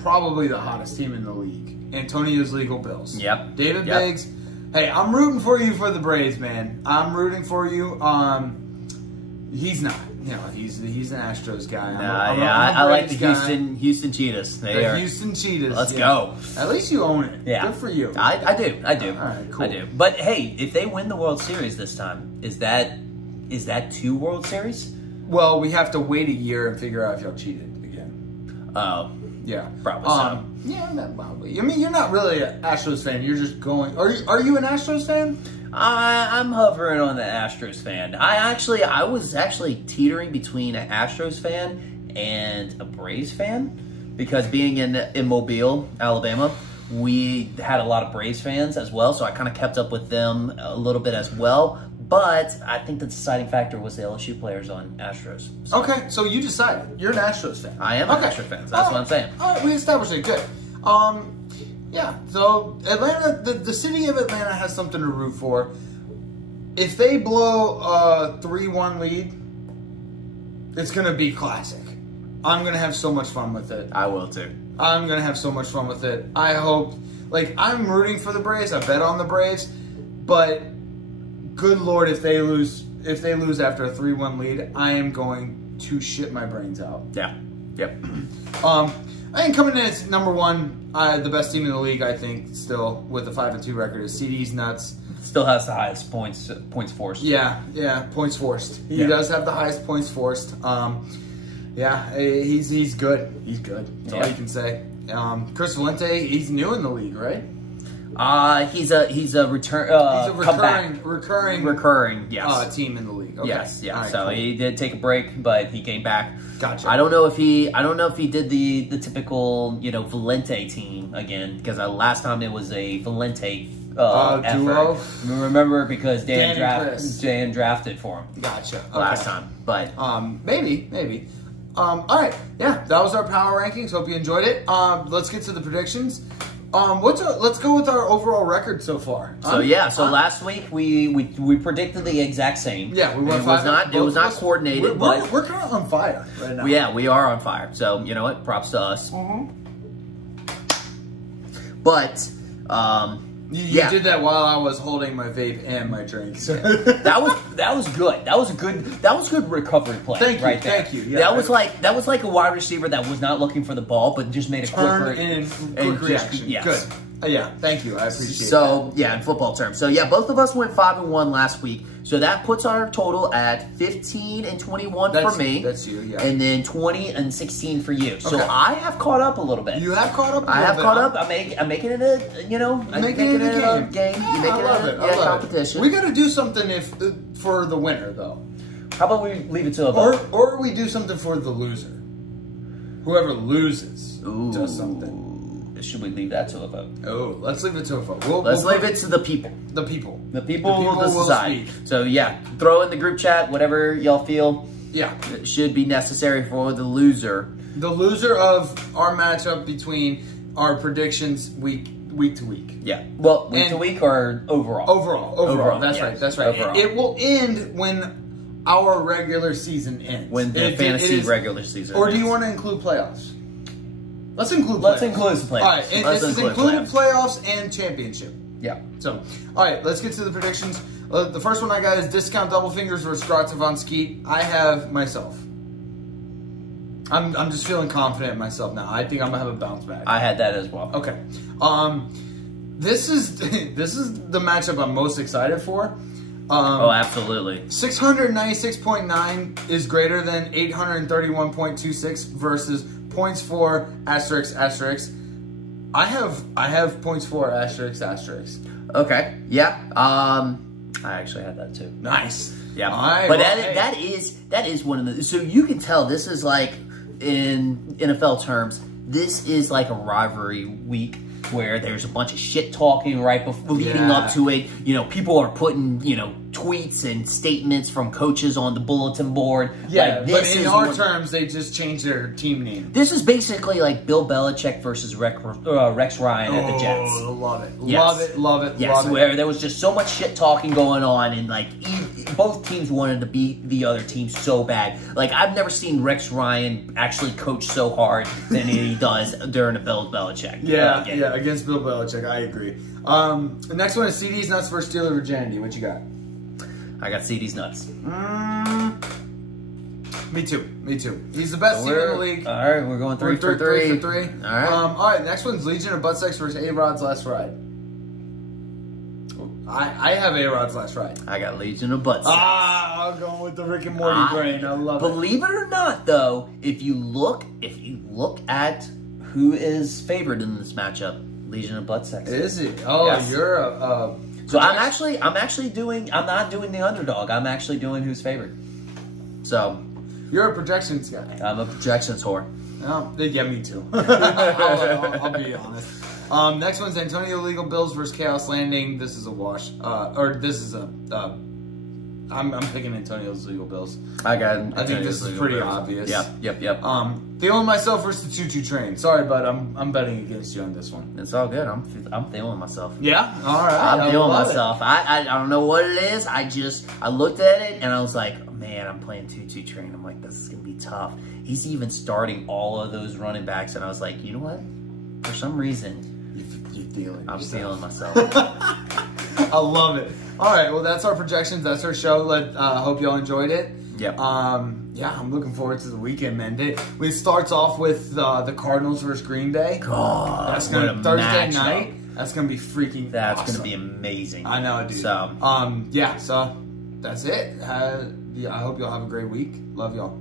probably the hottest team in the league, Antonio's Legal Bills. Yep. David Biggs. Hey, I'm rooting for you for the Braves, man. I'm rooting for you. He's not. You know, he's an Astros guy. I like the Houston Cheetahs. The Houston Cheetahs. Let's go. At least you own it. Yeah. Good for you. I do. All right, cool. I do. But hey, if they win the World Series this time, is that 2 World Series? Well, we have to wait a year and figure out if y'all cheated again. Oh. Yeah. Probably so. Yeah, probably. I mean, you're not really an Astros fan. You're just going... Are you an Astros fan? I'm hovering on the Astros fan. I was actually teetering between an Astros fan and a Braves fan, because being in Mobile, Alabama, we had a lot of Braves fans as well, so I kind of kept up with them a little bit as well. But I think the deciding factor was the LSU players on Astros. So. Okay, so you decided. You're an Astros fan. I am an Astros fan. That's what I'm saying. All right, we established it. Good. Yeah, so Atlanta, the city of Atlanta has something to root for. If they blow a 3-1 lead, it's going to be classic. I'm going to have so much fun with it. I will too. I'm going to have so much fun with it. I hope, like, I'm rooting for the Braves. I bet on the Braves. But good Lord, if they lose after a 3-1 lead, I am going to shit my brains out. Yeah. Yep. I think coming in as number 1, the best team in the league, I think, still, with a 5-2 record, is CD's Nuts. Still has the highest points forced. Yeah, points forced. He does have the highest points forced. Yeah, he's good. He's good. That's all you can say. Chris Valente, he's new in the league, right? He's a recurring yes. Team in the league. Okay. Yes, yeah. Right, so cool. He did take a break, but he came back. Gotcha. I don't know if he did the typical Valente team again, because last time it was a Valente effort. Duo. Remember, because Dan drafted for him. Gotcha. Last time, but maybe. All right, yeah, that was our power rankings. Hope you enjoyed it. Let's get to the predictions. Let's go with our overall record so far. Last week we predicted the exact same. Yeah, we went It was not coordinated, but we're kind of on fire right now. Yeah, we are on fire. So you know what? Props to us. Mm-hmm. But you did that while I was holding my vape and my drink. So. that was good. That was good recovery play. Thank you. Yeah, that was like a wide receiver that was not looking for the ball, but just made a quick reaction. Yes. Good. Yeah, thank you. I appreciate it. So, yeah, in football terms. So, yeah, both of us went 5-1 last week. So that puts our total at 15-21 for me. That's you, yeah. And then 20-16 for you. So I have caught up a little bit. You have caught up a little bit. I have caught up. I'm making it a, I'm making it a game. Yeah, I love it. A competition. We got to do something for the winner, though. How about we leave it to a vote? Or we do something for the loser. Whoever loses does something. Should we leave that to a vote? Oh, let's leave it to a vote. Let's leave it to the people. The people. The people will decide. Speak. So, yeah, throw in the group chat whatever y'all feel should be necessary for the loser. The loser of our matchup between our predictions week week to week. Yeah. Well, week to week or overall? Overall. That's yeah. right. That's right. Overall. It will end when our regular season ends. When the fantasy regular season Or do you ends. want to include playoffs? Let's include playoffs. Let's include the playoffs. All right, and Let's this is include included playoffs and championship. Yeah. So, all right, let's get to the predictions. The first one I got is Discount Double Fingers versus Strata Von Skeet. I have myself. I'm just feeling confident in myself now. I think I'm gonna have a bounce back. I had that as well. Okay. This is the matchup I'm most excited for. Oh, absolutely. 696.9 is greater than 831.26 versus points for asterisk asterisk. I have points for asterisk asterisk. Okay. Yeah. I actually had that too. Nice. Yeah. Right, but right. that is one of the, so you can tell this is like, in NFL terms, this is like a rivalry week where there's a bunch of shit talking right before leading up to it. You know, people are putting, you know, tweets and statements from coaches on the bulletin board. Yeah, like, but in our terms, they just changed their team name. This is basically like Bill Belichick versus Rex Ryan at the Jets. Oh, love it. Yes. Love it. Yes, where there was just so much shit talking going on, and like both teams wanted to beat the other team so bad. Like, I've never seen Rex Ryan actually coach so hard than he does during a Bill Belichick game. Yeah, against Bill Belichick, I agree. The next one is CD's Nuts versus Steeler Virginity. What you got? I got CD's Nuts. Me too. He's the best team in the league. All right, we're going 3 for 3. All right. All right, next one's Legion of Buttsex versus A-Rod's Last Ride. I have A-Rod's Last Ride. I got Legion of Buttsex. I'm going with the Rick and Morty brain. I love it. Believe it or not, though, if you look at who is favored in this matchup, Legion of Buttsex. Is it? Oh, yes. You're a so I'm not doing the underdog. I'm actually doing who's favored. So you're a projections guy. I'm a projections whore. Oh, yeah, me too. I'll be honest. Next one's Antonio Legal Bills versus Chaos Landing. This is a wash. I'm picking Antonio's Legal Bills. I think this is pretty obvious. Yep. Feeling myself versus the 2-2 train. Sorry, bud. I'm betting against you on this one. It's all good. I'm feeling myself. Yeah. All right. I'm feeling myself. I don't know what it is. I looked at it and I was like, man, I'm playing 2-2 train. I'm like, this is gonna be tough. He's even starting all of those running backs, and I was like, you know what? For some reason, I'm feeling myself. I love it. All right, well, that's our projections. That's our show. Hope y'all enjoyed it. Yep. Yeah, I'm looking forward to the weekend, man. It starts off with the Cardinals versus Green Bay. God, that's gonna Thursday night. That's gonna be freaking. That's awesome. gonna be amazing. I know, dude. So, yeah. So that's it. I hope y'all have a great week. Love y'all.